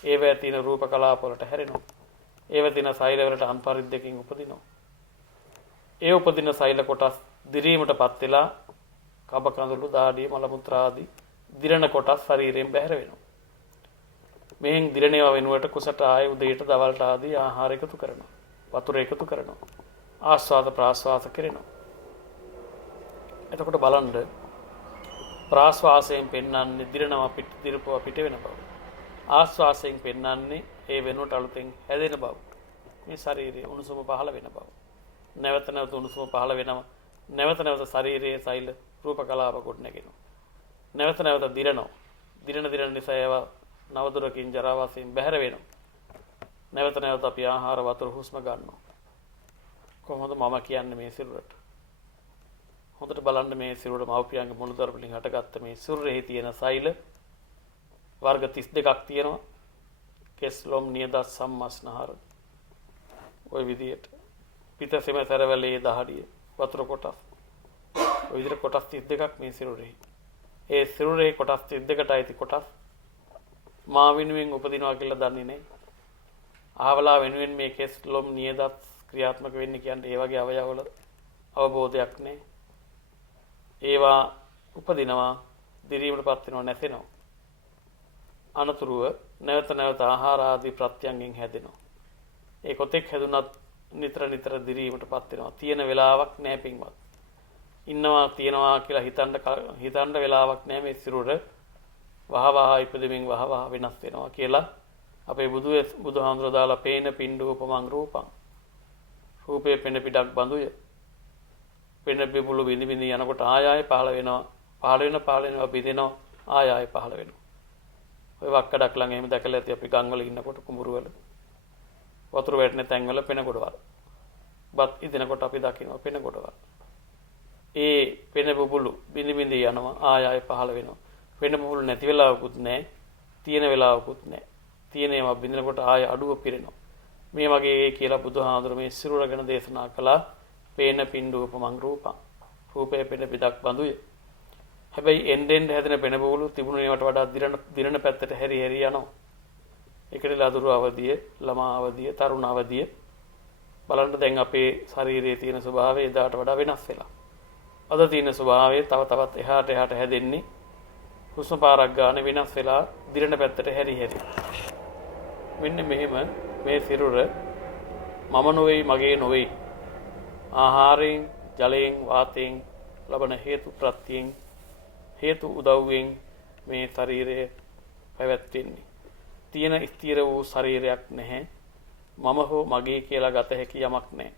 ඒවැය තියෙන රූප කලාප වලට හැරෙනවා. ඒව තියෙන සෛල වලට අන්පරිද්දකින් උපදිනවා. ඒ උපදින සෛල කොටස් දිරීමටපත් වෙලා කබ කඳුළු දාඩිය මල මුත්‍රා ආදී දිරණ කොටස් ශරීරයෙන් බැහැර වෙනවා. මෙහෙන් දිරණේවා වෙනුවට කුසට ආය උදේට දවල්ට ආදී ආහාර එකතු කරනවා. වතුර එකතු කරනවා. ආස්වාද ප්‍රාස්වාස කරනවා. එතකොට බලන්න ප්‍රාස්වාසයෙන් පෙන්වන්නේ දිරණව දිරපුව පිට වෙන බව. ආස්වාසයෙන් පෙන්වන්නේ ඒ වෙනුවට අලුතෙන් හැදෙන බව. මේ ශරීරයේ උණුසුම පහළ වෙන බව. නැවත නැවත උණුසුම පහළ වෙනවා. නැවත නැවත ශරීරයේ සෛල රූප කලාප කොට නැගෙනවා. නැවත නැවත දිරනවා. දිරණ නිසා ඒවා නවදුරකින් ජරා වශයෙන් බැහැර වෙනවා. නැවත නැවත අපි ආහාර වතුර හුස්ම ගන්නවා. කොහොමද මම කියන්නේ මේ සිරුරට? හොඳට බලන්න මේ සිරුර මව්පියන්ගේ මුණුදොර වලින් හටගත්ත මේ සිරුරෙහි තියෙන සෛල වර්ග 32ක් තියෙනවා. කෙස් ලොම් නියදත් සම්මස්නහර. ওই විදියට පිටසෙම සරවලේ දහඩිය වතුර කොටස්. ওই විදිහට කොටස් 32ක් මේ සිරුරෙහි. ඒ සිරුරේ කොටස් 32කට අයිති කොටස් මා වෙනුවෙන් උපදිනවා කියලා දන්නේ නැහැ. අහවලා වෙනුවෙන් මේ කෙස් ලොම් නියදත් ක්‍රියාත්මක වෙන්නේ කියන්නේ ඒ වගේ අවයවවල අවබෝධයක් නැහැ. ඒවා උපදිනවා, දිරීමටපත් වෙනවා, නැසෙනවා. අනතුරුව නැවත නැවත ආහාර ආදී ප්‍රත්‍යයෙන් හැදෙනවා. ඒ කොතෙක් හැදුනත් නිතර දිරීමටපත් වෙනවා. තියෙන වෙලාවක් නැහැ පින්වත්. තියනවා කියලා හිතන්න වෙලාවක් නැහැ මේ සිරුර. වහවහ ඉපදෙමින් වහවහ වෙනස් වෙනවා කියලා අපේ බුදුහාමුදුරුවෝ දාලා පේන පින්ඩූපමං රූපං. රූපේ පෙන පිටක් බඳුය. පෙන බිබුළු බිනි බිනි යනකොට ආය පහළ වෙනවා. පහළ වෙනවා බිඳෙනවා ආය පහළ වෙනවා. ඔය වක්කඩක් ළඟ එහෙම දැකලා ඇති අපි ගම් වල ඉන්නකොට කුඹුරු වල. වතුර වැටෙන තැන් වල පෙන ගොඩවල්. බත් ඉදෙනකොට අපි දකිනවා පෙන ගොඩවල්. ඒ පෙන බිබුළු බිනි බිනි යනවා ආය පහළ වෙනවා. වෙන මුල් නැති වෙලාවකුත් නැහැ. තියෙන වෙලාවකුත් නැහැ. තියෙන ඒවා බින්දනකොට ආය අඩුව පිරෙනවා. මේ වගේ කියලා බුදුහාඳුර මේ සිරුර ගැන දේශනා කළා. පේන පින්ඩූපමං රූපං. රූපේ පෙන පිටක් බඳුය. හැබැයි එන්ඩෙන්ඩ හැදෙන පෙන බෝලු තිබුණු ඒවාට වඩා දිරණ පැත්තට හැරි යනවා. ඒකට ලදරු අවදිය, ළමා අවදිය, තරුණ අවදිය බලන්න දැන් අපේ ශරීරයේ තියෙන ස්වභාවය එදාට වඩා වෙනස් වෙලා. අද තියෙන ස්වභාවය තව තවත් එහාට හැදෙන්නේ හුස්ම පාරක් ගන්න වෙනස් වෙලා දිරණ පැත්තට හැරි. මෙන්න මෙහෙම මේ සිරුර මම නොවේයි මගේ නොවේයි ආහාරයෙන් ජලයෙන් වාතයෙන් ලබන හේතු ප්‍රත්‍යයෙන් හේතු උදව්වෙන් මේ ශරීරය පැවැත්වෙන්නේ. තියෙන ස්ථිර වූ ශරීරයක් නැහැ. මම හෝ මගේ කියලා ගත හැකි යමක් නැහැ.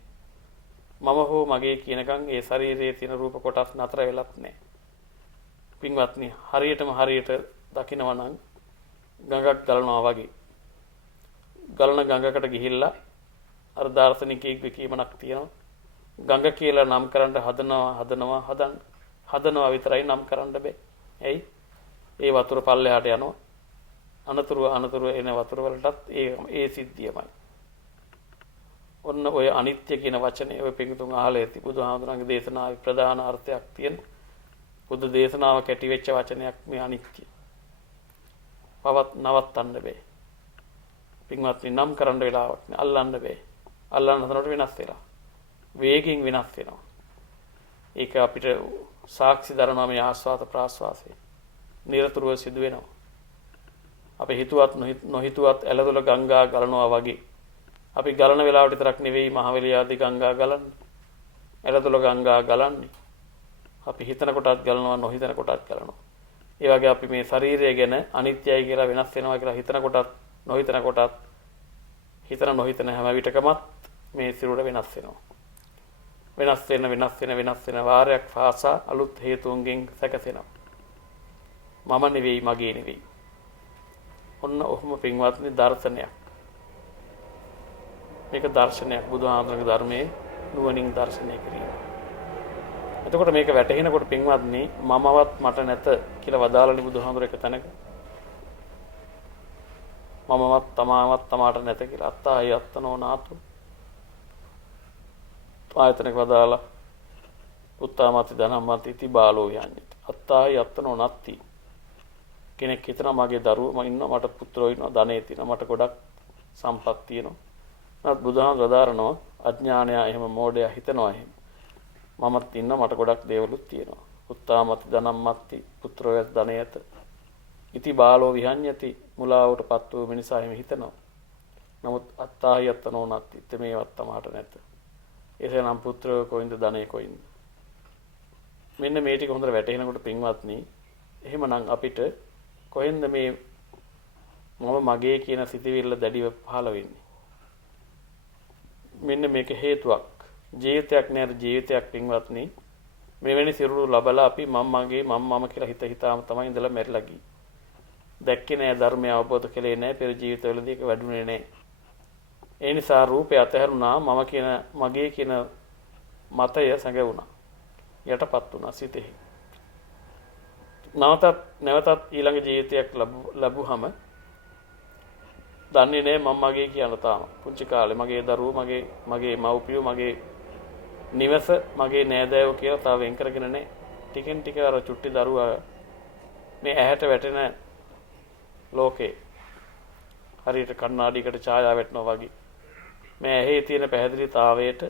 මම හෝ මගේ කියනකම් ඒ ශරීරයේ තියෙන රූප කොටස් නතර වෙලත් නැහැ. පින්වත්නි, හරියට දකිනවා නම් ගඟක් ගලනවා වගේ. ගලන ගඟකට ගිහිල්ලා අර දාර්ශනිකයෙක් කියමනක් තියෙනවා. ගඟ කියලා නම් කරන්න හදනවා විතරයි නම් කරන්න බෑ. ඇයි? ඒ වතුර පල්ලෙහාට යනවා. අනතුරු එන වතුර වලටත් ඒ සිද්ධියමයි. ඔන්න ඔය අනිත්‍ය කියන වචනේ ඔය පිටුතුන් අහලා ඇති. බුදුහාමුදුරන්ගේ දේශනාවේ ප්‍රධාන අර්ථයක් තියෙන බුදු දේශනාව කැටි වෙච්ච වචනයක් මේ අනිත්‍ය. නවත්තන්න බෑ. පින්වත්නි, නම් කරන්න වෙලාවක් නෑ. අල්ලන්න බෑ. අල්ලන්න හදනකොට වෙනස් වෙලා. වේගයෙන් වෙනස් වෙනවා. ඒක අපිට සාක්ෂි දරනවා මේ ආස්වාද ප්‍රාස්වාසය. නිරතුරුව සිදු වෙනවා. අපි හිතුවත් නොහිතුවත් ඇලදොල ගංගා ගලනවා වගේ. අපි ගලන වෙලාවට විතරක් නෙවෙයි මහවැලිය ආදී ගංගා ගලන්නේ. ඇලදොල ගංගා ගලන්නේ. අපි හිතන කොටත් ගලනවා, නොහිතන කොටත් ගලනවා. ඒ වගේ අපි මේ ශරීරය ගැන අනිත්‍යයි කියලා වෙනස් වෙනවා කියලා හිතන කොටත් නොහිතන කොටත් නොහිතන හැම විටකමත් මේ සිරුර වෙනස් වෙනවා. වෙනස් වෙන වාරයක් පාසා අලුත් හේතුන්ගෙන් සැකසෙනවා. මම නෙවෙයි මගේ නෙවෙයි. ඔන්න ඔහොම පින්වත්නි දර්ශනයක්. මේක දර්ශනයක්, බුදුහාමුදුරගේ ධර්මයේ නුවණින් දර්ශනය කිරීම. එතකොට මේක වැටහෙනකොට පින්වත්නි මමවත් මට නැත කියලා වදාළනේ බුදුහාමුදුර එක තැනක. මමවත් තමාවත් තමාට නැත කියලා. අත්තාහි අත්තනෝ නාතු. ආයතනක වදාලා උත්තාමති ධනම්මති ඉති බාලෝ යන්නේ. අත්තාහි අත්තනෝ නත්ති. කෙනෙක් හිතනවා මගේ දරුවෝ මම ඉන්නවා, මට පුත්‍රයෝ ඉන්නවා, ධනෙ තියෙනවා, මට ගොඩක් සම්පත් තියෙනවා. නමුත් බුදුහාමුදුර වදාරනවා අඥානයා එහෙම මෝඩයා හිතනවා එහෙම. මමත් ඉන්නවා, මට ගොඩක් දේවලුත් තියෙනවා. උත්තාමති ධනම්මති පුත්‍රයෝ ධනෙ ඇත. ඉති බාලෝ විහඤ්ඤති මුලාවටපත් වූ මිනිසා එහෙම හිතනවා. නමුත් අත්තාහි අත්තනෝ නත්ති. මේවත් තමාට නැත. එසේනම් පුත්‍රයෝ කොයින්ද, ධනෙ කොයින්ද? මෙන්න මේ ටික හොඳට වැටහෙනකොට පින්වත්නි එහෙමනම් අපිට කොහෙන්ද මේ මම මගේ කියන සිතිවිල්ල දැඩිව පහළ වෙන්නේ? මෙන්න මේක හේතුවක්. ජීවිතයක් නේද? ජීවිතයක් පින්වත්නි මෙවැනි සිරුරු ලබලා අපි මම මගේ මම කියලා හිතාම තමයි ඉඳලා මැරිලා ගියේ. දැක්කේ නෑ, ධර්මය අවබෝධ කළේ නෑ, පෙර ජීවිතවලදී ඒක වැඩුණේ නෑ. ඒ නිසා රූපය අතහැරුණා, මගේ කියන මතය සැඟවුණා. යටපත් වුණා සිතෙහි. නැවතත් ඊළඟ ජීවිතයක් ලැබුවහම දන්නේ නෑ මම මගේ කියන තාම. පුංචි කාලේ මගේ දරුවෝ, මගේ මව්පියෝ, මගේ නිවස, මගේ නෑදෑයෝ කියලා තාම වෙන් කරගෙන නෑ. ටිකෙන් ටික අර චුට්ටි දරුවා මේ ඇහැට වැටෙන ලෝකේ හරියට කණ්ණාඩියකට ඡායාව වැටෙනවා වගේ මේ ඇහි තියෙන පැහැදිලිතාවයට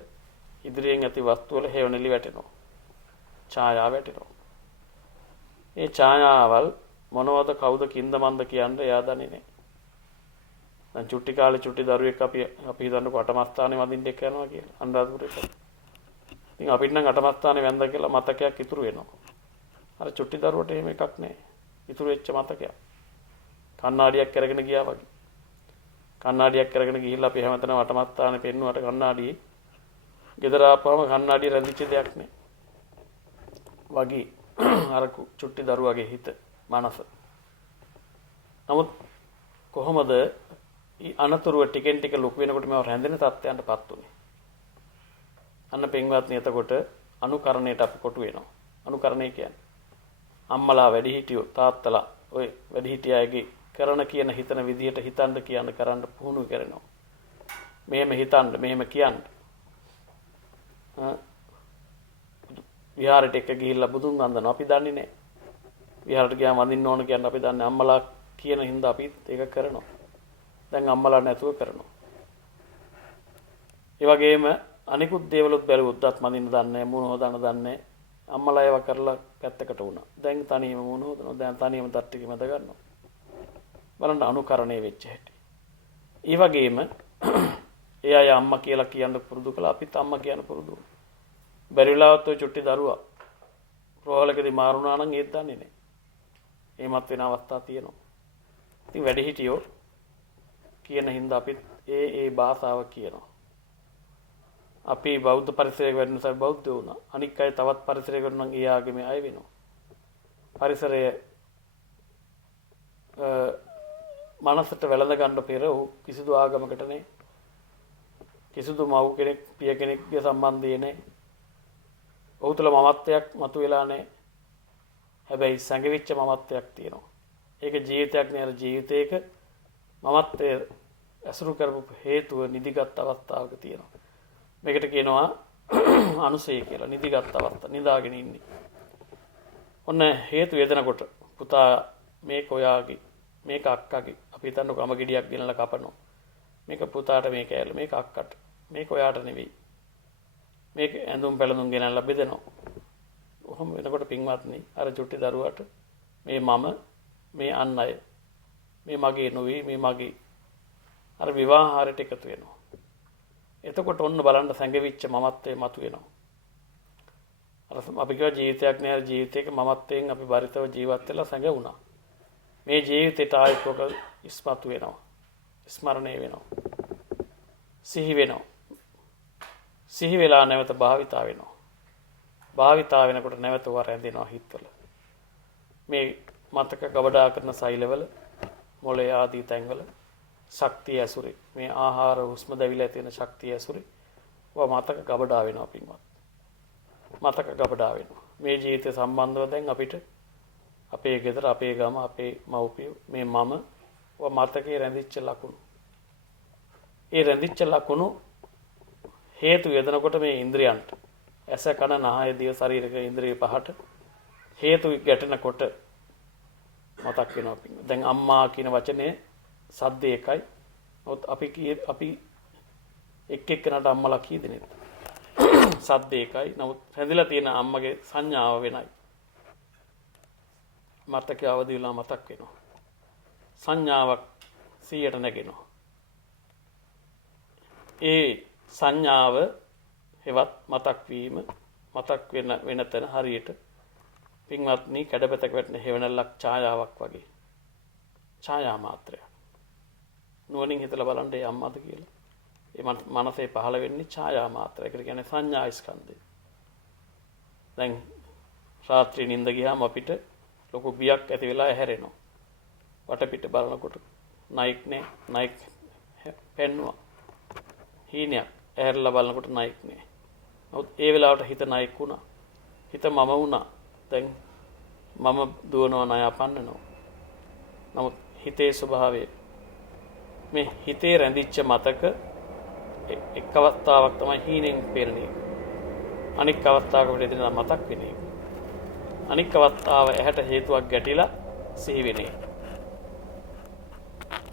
ඉදිරියෙන් ඇති වස්තු වල හේවණලි වැටෙනවා. ඡායාව වැටෙනවා. මේ ඡායාවල් මොනවද, කවුද, කින්ද මන්ද කියන්නේ එයා දන්නේ නැහැ. දැන් චුට්ටි කාලේ චුට්ටි දරුවෙක් අපි හිතන්නකො අටමස්ථානේ වදින්න එක්ක යනවා කියලා අනුරාධපුරේට. ඉතින් අපිට නම් අටමස්ථානේ වැන්දා කියලා මතකයක් ඉතුරු වෙනවා. අර චුට්ටි දරුවට එහෙම එකක් නැහැ. ඉතුරු වෙච්ච මතකයක්. කණ්ණාඩියක් කරගෙන ගියා වගේ. කණ්ණාඩියක් කරගෙන ගිහිල්ලා අපි හැමතැනම අටමස්ථානේ පෙන්නුවට කණ්ණාඩියේ ගෙදර ආපුවම කණ්ණාඩිය රැඳිච්ච දෙයක් නැහැ. වගේ අර චුට්ටි දරුවාගේ හිත, මනස. නමුත් කොහොමද අනතුරුව ටිකෙන් ටික ලොකු වෙනකොට මේව රැඳෙන තත්ත්වයන්ටපත් උනේ? අන්න පින්වත්නි, එතකොට අනුකරණයට අපි කොටු වෙනවා. අනුකරණය කියන්නේ අම්මලා, වැඩිහිටියෝ, තාත්තලා ඔය වැඩිහිටියයිගේ කරන කියන හිතන විදිහට හිතන්න කියන කරන්න පුහුණු කරනවා. මෙහෙම හිතන්න, මෙහෙම කියන්න. විහාරයට එක ගිහිල්ලා බුදුන් වන්දනවා අපි දන්නේ නැහැ. විහාරයට ගියාම වඳින්න ඕන කියන්නේ අපි දන්නේ. අම්මලා කියන හින්දා අපිත් ඒක කරනවා. දැන් අම්මලා නැතුව කරනවා. ඒ වගේම අනිකුත් දේවලුත් බැලුවොත් දත් මදින්න දන්නේ නැහැ, මුණ හොදන්න දන්නේ නැහැ. අම්මලා ඒවා කරලා පැත්තකට වුණා. දැන් තනියම වුණ හොදනවා. දැන් තනියම තට්ටික මැද ගන්නවා. බලන්න අනුකරණය වෙච්ච හැටි. ඒ වගේම ඒ අය අම්මා කියලා කියන්න පුරුදු කළා. අපිත් අම්මා කියන පුරුදු වුණා. බැරි වෙලාවත් ඔය චුට්ටි දරුවා රෝහලකදී මාරුණා නම් ඒත් දන්නේ නැහැ. එහෙමත් වෙන අවස්ථා තියෙනවා. ඉතින් වැඩිහිටියෝ කියන හින්දා අපිත් ඒ භාෂාව කියනවා. අපි බෞද්ධ පරිසරයක වැඩ නිසා බෞද්ධ වුණා. අනික් අය තවත් පරිසරයක නම් ඒ ආගමේ අය වෙනවා. පරිසරය මනසට වැළඳ ගන්න පෙර ඔහු කිසිදු ආගමකට නේ. කිසිදු මව් කෙනෙක් පිය කෙනෙක්ගේ සම්බන්ධය නැහැ. ඔහු තුළ මමත්වයක් මතුවෙලා නැහැ. හැබැයි සංගවිච්ච මමත්වයක් තියෙනවා. ඒක ජීවිතයක් නේ. අර ජීවිතයක මමත්වය ඇසුරු කරපු හේතුව නිදිගත් අවස්ථාවක තියෙනවා. මේකට කියනවා අනුසය කියලා. නිදිගත් අවස්ථාව. නිදාගෙන ඉන්නේ. ඔන්න හේතු වේදනකොට පුතා මේක ඔයාගේ මේක අක්කාගේ අපි හිතන්නකො අම ගෙඩියක් ගෙනලා කපනවා. මේක පුතාට මේක ඇල්ල මේක අක්කට. මේක ඔයාට නෙවෙයි. මේක ඇඳුම් පැළඳුම් ගෙනල්ලා බෙදනවා. ඔහොම වෙනකොට පින්වත්නි අර චුට්ටි දරුවාට මේ මම මේ අන් අය මේ මගේ නොවේ මේ මගේ අර විවාහාරයට එකතු වෙනවා. එතකොට ඔන්න බලන්න සංගවිච්ච මමත්වයේ මතුවෙනවා. අර අපි කියව ජීවිතයක් නෑ. ජීවිතයක මමත්වයෙන් අපි බරිතව ජීවත් වෙලා සංගුණා. මේ ජීවිතේට ආයෙත් ඔක ඉස්මතු වෙනවා. ස්මරණය වෙනවා. සිහි වෙනවා. සිහි වෙලා නැවත භාවිතා වෙනවා. භාවිතා වෙනකොට නැවත වර ඇඳෙනවා හිතවල. මේ මතක ගබඩා කරන සෛලවල මොළේ ආදී තැන්වල ශක්තිය ඇසුරේ මේ ආහාර හුස්ම දැවිලා තියෙන ශක්තිය ඇසුරේ මතක ගබඩා වෙනවා පින්වත්. මතක ගබඩා වෙනවා. මේ ජීවිතය සම්බන්ධව දැන් අපිට අපේ ගෙදර අපේ ගම අපේ මව්පියෝ මේ මම මතකේ රැඳිච්ච ලකුණු. ඒ රැඳිච්ච ලකුණු හේතු යදනකොට මේ ඉන්ද්‍රියන්ට ඇස කන නහය දිව ශරීරක ඉන්ද්‍රිය පහට හේතු ගැටෙනකොට මතක් වෙනවා පින්වත්. දැන් අම්මා කියන වචනේ සද්ද එකයි. නමුත් අපි එක් එක්කනට අම්මලා කී දෙනෙක් සද්ද එකයි. නමුත් රැඳිලා තියෙන අම්මගේ සංඥාව වෙනයි. මතකයේ අවදි වෙලා මතක් වෙනවා. සංඥාවක් 100ට නැගෙනවා. ඒ සංඥාව හෙවත් මතක් වීම මතක් වෙන තැන හරියට පින්වත්නි කැඩපතක වැටෙන හේවණල්ලක් ඡායාවක් වගේ. ඡායා මාත්‍රයක්. නුවණින් හිතලා බලන්න ඒ අම්මද කියලා. ඒ මනසේ පහළ වෙන්නේ ඡායා මාත්‍රය. ඒකට කියන්නේ සංඥා ස්කන්ධය. දැන් රාත්‍රී නිින්ද ගියාම අපිට ලොකු බියක් ඇති වෙලා ඇහැරෙනවා. වටපිට බලනකොට නයික් පෙන්නවා. හීනයක් ඇහැරලා බලනකොට නයික් නෑ. නමුත් ඒ වෙලාවට හිත නයික් වුණා. හිත මම වුණා. දැන් මම දුවනවා ණය අපන්නනවා. නමුත් හිතේ ස්වභාවය මේ හිතේ රැඳිච්ච මතක එක් අවස්ථාවක් තමයි හීනෙන් පෙරණේ. අනික් අවස්ථාවක වෙලදී මතක් වෙන්නේ. අනික් අවස්ථාව ඇහැට හේතුවක් ගැටිලා සිහි වෙන්නේ.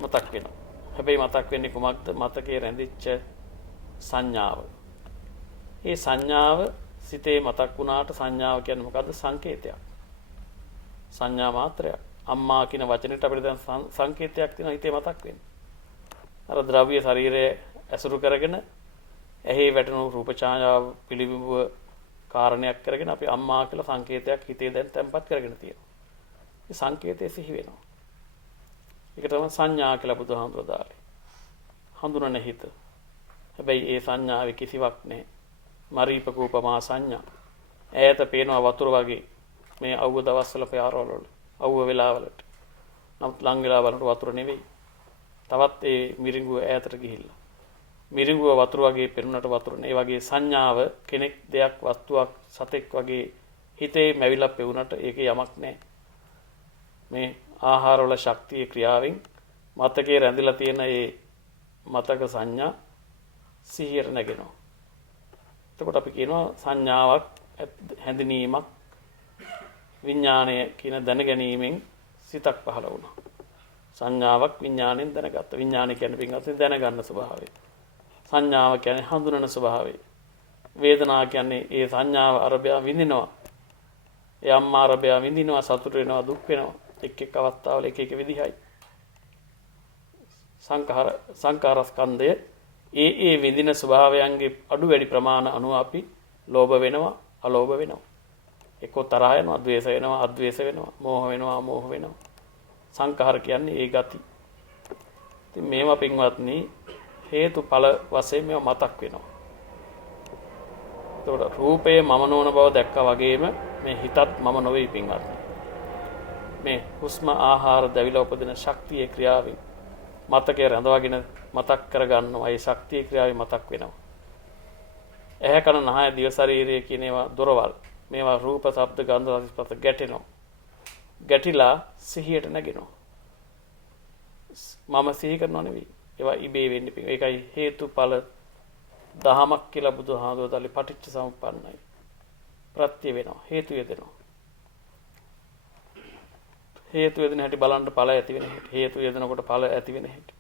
මතක් වෙනවා. හැබැයි මතක් වෙන්නේ කොහොමද? මතකයේ රැඳිච්ච සංඥාව. ඒ සංඥාව සිතේ මතක් වුණාට සංඥාව කියන්නේ මොකද්ද? සංකේතයක්. සංඥා මාත්‍රයක්. අම්මා කියන වචනෙට අපිට දැන් සංකේතයක් තියෙනවා හිතේ මතක් වෙන්නේ. අර ද්‍රව්‍ය ශරීරයේ ඇසුරු කරගෙන ඇහි වැටෙන රූප ඡායාව පිළිබිඹුව කාරණයක් කරගෙන අපි අම්මා කියලා සංකේතයක් හිතේ දැන් තැම්පත් කරගෙන තියෙනවා. ඒ සංකේතය සිහි වෙනවා. ඒක තමයි සංඥා කියලා බුදුහාමුදුරුවෝ දාලේ. හඳුනන හිත. හැබැයි ඒ සංඥාවේ කිසිවක් නැහැ. මරීපකූපමා සංඥා. ඈත පේනවා වතුර වගේ මේ අවුව දවස්වල පාරවල අවුව වෙලාවලට. නමුත් ලං වෙලා බලනකොට වතුර නෙවෙයි. තවත් ඒ මිරිඟුව ඈතට ගිහිල්ලා. මිරිඟුව වතුර වගේ පෙනුනට වතුර නේ. ඒ වගේ සංඥාව කෙනෙක් දෙයක් වස්තුවක් සතෙක් වගේ හිතේ මැවිලා පෙවුනට ඒකේ යමක් නැහැ. මේ ආහාරවල ශක්තිය ක්‍රියාවෙන් මතකයේ රැඳිලා තියෙන ඒ මතක සංඥා සිහියට නැගෙනවා. එතකොට අපි කියනවා සංඥාවක් හැඳිනීමක් විඥාණය කියන දැනගැනීමෙන් සිතක් පහළ වුණා. සංඥාවක් විඥාණයෙන් දැනගත්තා. විඥාණය කියන්නේ පින්වත්නි දැනගන්න ස්වභාවය. සංඥාව කියන්නේ හඳුනන ස්වභාවය. වේදනාව කියන්නේ ඒ සංඥාව අරබය විඳිනවා. ඒ අම්මාරබය විඳිනවා, සතුට වෙනවා, දුක් වෙනවා. එක් එක් අවස්ථාවල එක එක විදිහයි. සංඛාරස්කන්ධය ඒ විඳින ස්වභාවයන්ගේ අඩු වැඩි ප්‍රමාණ අනුව අපි ලෝභ වෙනවා, අලෝභ වෙනවා. එක්කෝ තරහ යනවා, ද්වේෂ වෙනවා, අද්වේෂ වෙනවා, මෝහ වෙනවා, අමෝහ වෙනවා. සංඛාර කියන්නේ ඒ ගති. ඉතින් මේවා පින්වත්නි හේතුඵල වශයෙන් මේවා මතක් වෙනවා. එතකොට රූපයේ මම නොවන බව දැක්කා වගේම මේ හිතත් මම නොවේ පින්වත්නි. මේ හුස්ම ආහාර දැවිලා උපදින ශක්තියේ ක්‍රියාවෙන් මතකයේ රඳවාගෙන මතක් කරගන්නවා. ඒ ශක්තියේ ක්‍රියාවෙන් මතක් වෙනවා. ඇහැ කන නහය දිව ශරීරය කියන ඒවා දොරවල්. මේවා රූප, ශබ්ද, ගන්ධ, රස, ස්පර්ශ ගැටෙනවා. ගැටිලා සිහියට නැගෙනවා. මම සිහි කරනව නෙවෙයි. ඒවා ඉබේ වෙන්නේ. ඒකයි හේතුඵල දහමක් කියලා බුදුහාමුදුරුවෝ පටිච්ච සමුප්පන්නයි. ප්‍රත්‍ය වෙනවා. හේතු යෙදෙනවා. හේතු යෙදෙන හැටි බලන්න ඵල ඇති වෙන හැටි. හේතු යෙදෙනකොට ඵල ඇති වෙන හැටි.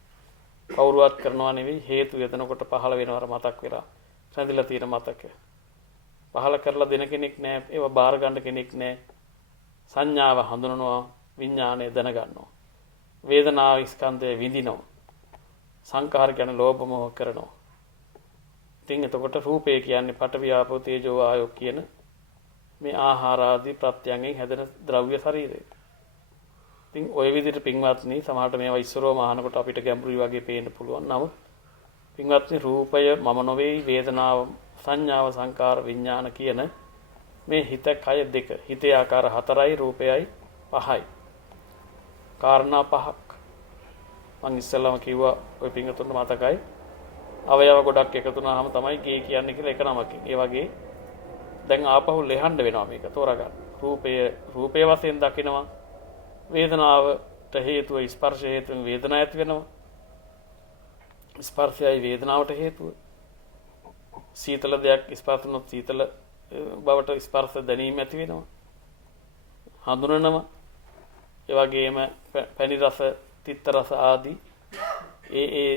කවුරුවත් කරනවා නෙවෙයි. හේතු යෙදෙනකොට පහළ වෙනවර මතක් වෙලා රැඳිලා තියෙන මතක. පහළ කරලා දෙන කෙනෙක් නැහැ. ඒවා බාර ගන්න කෙනෙක් නැහැ. සංඥාව හඳුනනවා, විඥාණය දැනගන්නවා. වේදනාව ස්කන්ධය විඳිනවා. සංඛාර කියන්නේ ලෝභ මොහ කරනවා. ඉතින් එතකොට රූපය කියන්නේ පඨවි ආපෝ තේජෝ ආයෝ කියන මේ ආහාර ආදී ප්‍රත්‍යයෙන් හැදෙන ද්‍රව්‍ය ශරීරය. ඉතින් ওই විදිහට පින්වත්නි සමහරට මේවා ඉස්සරවම අහනකොට අපිට ගැඹුරුයි වගේ පේන්න පුළුවන්. නමුත් පින්වත්නි රූපය මම නොවේ, වේදනාව, සංඥාව, සංකාර, විඥාන කියන මේ හිත කය දෙක. හිතේ ආකාර 4යි, රූපයයි 5යි. කාරණා 5ක්. මං ඉස්සෙල්ලාම කිව්වා ওই පින්වතුන්ට මතකයි. අවයව ගොඩක් එකතු වුණාම තමයි ගේ කියන්නේ කියලා එක නමකින්. ඒ වගේ දැන් ආපහු ලෙහන්න වෙනවා මේක තෝරගන්න. රූපය වශයෙන් දකිනවා. වේදනාවට හේතුව ස්පර්ශ හේතුවෙන් වේදනාව ඇති වෙනවා. ස්පර්ශයයි වේදනාවට හේතුව. සීතල දෙයක් ස්පර්ශ වුණොත් සීතල බවට ස්පර්ශ දැනීම ඇති වෙනවා. හඳුනනවා. ඒ වගේම පැණි රස, තිත්ත රස ආදී ඒ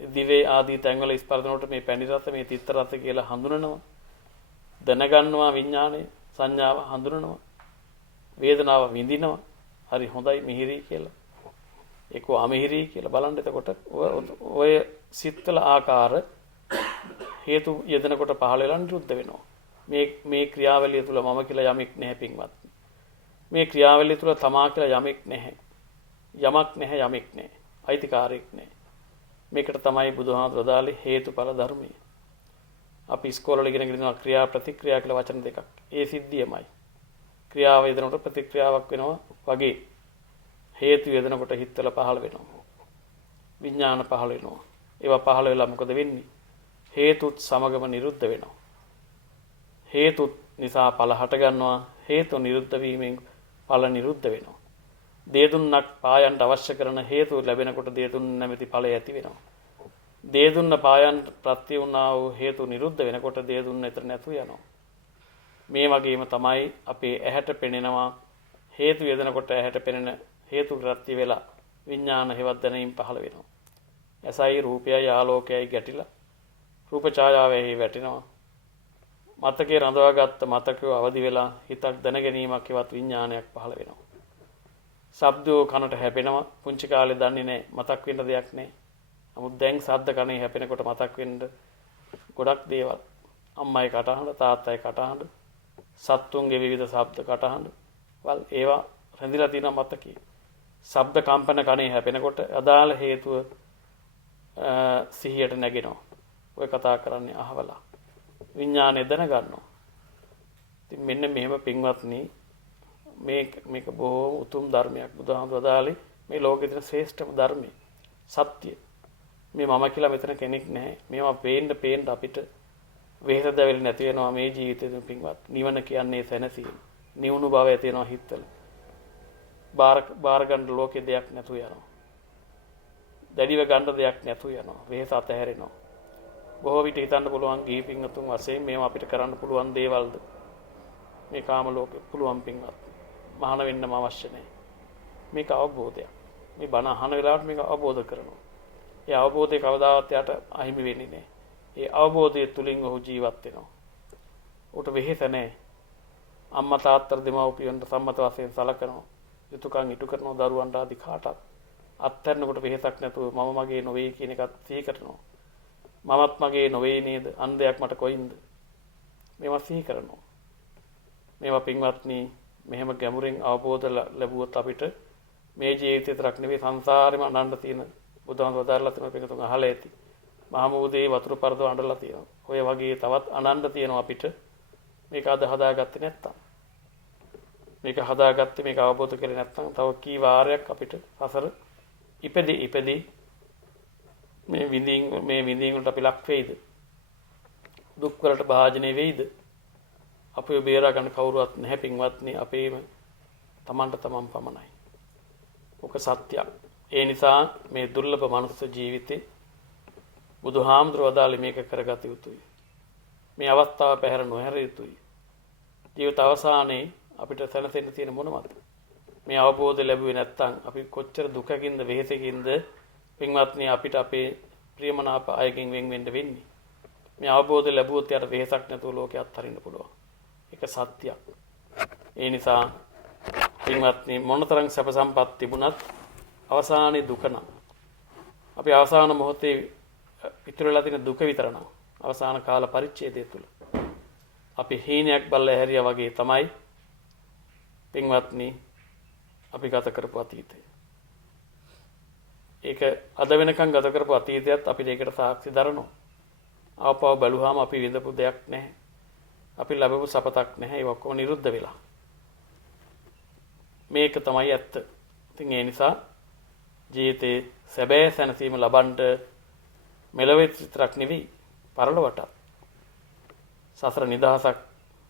දිවේ ආදී තැන්වල ස්පර්ශ වලට මේ පැණි රස, මේ තිත්ත රස කියලා හඳුනනවා. දැනගන්නවා විඥාණය, සංඥාව හඳුනනවා. වේදනාව විඳිනවා. හරි හොඳයි මිහිරි කියලා. ඒක අමිහිරි කියලා බලන්න. එතකොට ඔය සිත්වල ආකාර හේතු යෙදෙනකොට පහළ වෙලා නිරුද්ධ වෙනවා. මේ ක්‍රියාවලිය තුල මම කියලා යමෙක් නැහැ පින්වත්. මේ ක්‍රියාවලිය තුල තමා කියලා යමෙක් නැහැ. යමක් නැහැ, යමෙක් නැහැ. අයිතිකාරයෙක් නැහැ. මේකට තමයි බුදුහාමුදුරුවෝ දාලේ හේතුඵල ධර්මය. අපි ඉස්කෝලේ වල ඉගෙන ගන්නවා ක්‍රියා ප්‍රතික්‍රියා කියලා වචන දෙකක්. ඒ සිද්ධියමයි. ක්‍රියාව යෙදෙනකොට ප්‍රතික්‍රියාවක් වෙනවා වගේ හේතු යෙදෙනකොට හිතවල පහළ වෙනවා. විඥාන පහළ වෙනවා. ඒවා පහළ වෙලා මොකද වෙන්නේ? හේතුත් සමගම නිරුද්ධ වෙනවා. හේතුත් නිසා ඵල හට ගන්නවා. හේතු නිරුද්ධ වීමෙන් ඵල නිරුද්ධ වෙනවා. දේදුන්නක් පායන්ට අවශ්‍ය කරන හේතු ලැබෙනකොට දේදුන්න නැමැති ඵලය ඇති වෙනවා. දේදුන්න පායන්ට ප්‍රත්‍ය වුණා වූ හේතු නිරුද්ධ වෙනකොට දේදුන්න එතන නැතු යනවා. මේ වගේම තමයි අපේ ඇහැට පෙනෙනවා. හේතු යෙදෙනකොට ඇහැට පෙනෙන හේතු ප්‍රත්‍ය වෙලා විඥාන හේවත් දැනීම පහළ වෙනවා. ඇසයි රූපයයි ආලෝකයයි ගැටිලා රූප ඡායාවෙහි වැටෙනවා. මතකේ රඳවාගත්ත මතකය අවදි වෙලා හිතක් දැන ගැනීමක් හේවත් විඥානයක් පහළ වෙනවා. ශබ්දෝ කනට හැපෙනවා. පුංචි කාලේ දන්නේ නැහැ, මතක් වෙන්න දෙයක් නැහැ. නමුත් දැන් ශබ්ද කනේ හැපෙනකොට මතක් වෙන්න ගොඩක් දේවල්. අම්මයි කටහඬ, තාත්තයි කටහඬ, සත්තුන්ගේ විවිධ ශබ්ද කටහඬ වල් ඒවා රැඳිලා තියෙන මතකේ. ශබ්ද කම්පන කනේ හැපෙනකොට අදාළ හේතුව සිහියට නැගෙනවා. ඔය කතා කරන්නේ අහවලා. විඥානය දැනගන්නවා. ඉතින් මෙන්න මෙහෙම පින්වත්නි මේක බොහෝ උතුම් ධර්මයක්. බුදුහාමුදුරුවෝ දාලේ මේ ලෝකේ තියෙන ශ්‍රේෂ්ඨම ධර්මය. සත්‍ය. මේ මම කියලා මෙතන කෙනෙක් නැහැ. මේවා පේන්න අපිට වෙහෙස දැවෙන්නේ නැති වෙනවා මේ ජීවිතේ පින්වත්. නිවන කියන්නේ සැනසීම. නිවුණු බව ඇති වෙනවා හිතවල. බාර ගන්න ලෝකේ දෙයක් නැතු යනවා. දැඩිව ගන්න දෙයක් නැතු යනවා. වෙහෙස අතහැරෙනවා. බොහෝ විට හිතන්න පුළුවන් ගිහි පින්වතුන් වශයෙන් මේවා අපිට කරන්න පුළුවන් දේවල්ද? මේ කාම ලෝකේ පුළුවන් පින්වත්. මහාන වෙන්නම අවශ්‍ය නැහැ. මේක අවබෝධයක්. මේ බණ අහන වෙලාවට මේක අවබෝධ කරනවා. ඒ අවබෝධය කවදාවත් යට අහිමි වෙන්නේ නැහැ. ඒ අවබෝධය තුලින් ඔහු ජීවත් වෙනවා. උට වෙහෙස නැහැ. අම්මා තාත්තා දෙමව්පියන්ට සම්මත වශයෙන් සලකනවා. යුතුයකම් ඉටු කරනවා දරුවන්ට ආදී කාටත්. අත්හැරනකොට වෙහෙසක් නැතුව මම මගේ නොවේ කියන එකත් සිහි කරනවා. මමත් මගේ නොවේ නේද? අන්දයක් මට කොයින්ද? මේවා සිහි කරනවා. මේවා පින්වත්නි මෙහෙම ගැඹුරින් අවබෝධ ලැබුවොත් අපිට මේ ජීවිතේ තරක් නෙවෙයි සංසාරෙම අනන්න තියෙන බුදුහාමුදුරුවෝ වදාරලා තියෙන පිටුතුන් අහලා ඇති. මහමෝදේ වතුර පරදව අඬලා තියෙනවා. ඔය වගේ තවත් අනන්න තියෙනවා අපිට. මේක අද හදාගත්තේ නැත්තම්. මේක හදාගත්තේ මේක අවබෝධ කරේ නැත්තම් තව කී වාරයක් අපිට සසර ඉපදී මේ විඳින් වලට අපි ලක් වෙයිද? දුක් වලට භාජනය වෙයිද? අපිව බේරා ගන්න කවුරුවත් නැහැ පින්වත්නි. අපේම තමන්ට තමන් පමණයි. ඔක සත්‍යයක්. ඒ නිසා මේ දුර්ලභ මනුස්ස ජීවිතේ බුදුහාමුදුරුවෝ වදාළේ මේක කරගත යුතුයි. මේ අවස්ථාව පැහැර නොහැර යුතුයි. ජීවිත අවසානයේ අපිට සැනසෙන්න තියෙන මොනවද? මේ අවබෝධය ලැබුවේ නැත්නම් අපි කොච්චර දුකකින්ද වෙහෙසකින්ද පින්වත්නි අපිට අපේ ප්‍රියමනාප අයගෙන් වෙන් වෙන්න වෙන්නේ. මේ අවබෝධය ලැබුවොත් යාට වෙහෙසක් නැතුව ලෝකේ අත්හරින්න පුළුවන්. ඒක සත්‍යයක්. ඒ නිසා පින්වත්නි මොනතරම් සැප සම්පත් තිබුණත් අවසානයේ දුක නම් අපි අවසාන මොහොතේ ඉතුරු වෙලා තියෙන දුක විතර නම් අවසාන කාල පරිච්ඡේදය තුල අපි හීනයක් බල්ල හැරියා වගේ තමයි පින්වත්නි අපි ගත කරපු අතීතය. ඒක අද වෙනකන් ගත කරපු අතීතයත් අපිට ඒකට සාක්ෂි දරනවා. ආපහු බැලුවාම අපි විඳපු දෙයක් නැහැ. අපි ලැබපු සපතක් නැහැ. ඒක ඔක්කොම නිරුද්ධ වෙලා. මේක තමයි ඇත්ත. ඉතින් ඒ නිසා ජීවිතේ සැබෑ සැනසීම ලබන්න මෙලොවෙත් විතරක් නෙවෙයි පරලොවට සසර නිදහසක්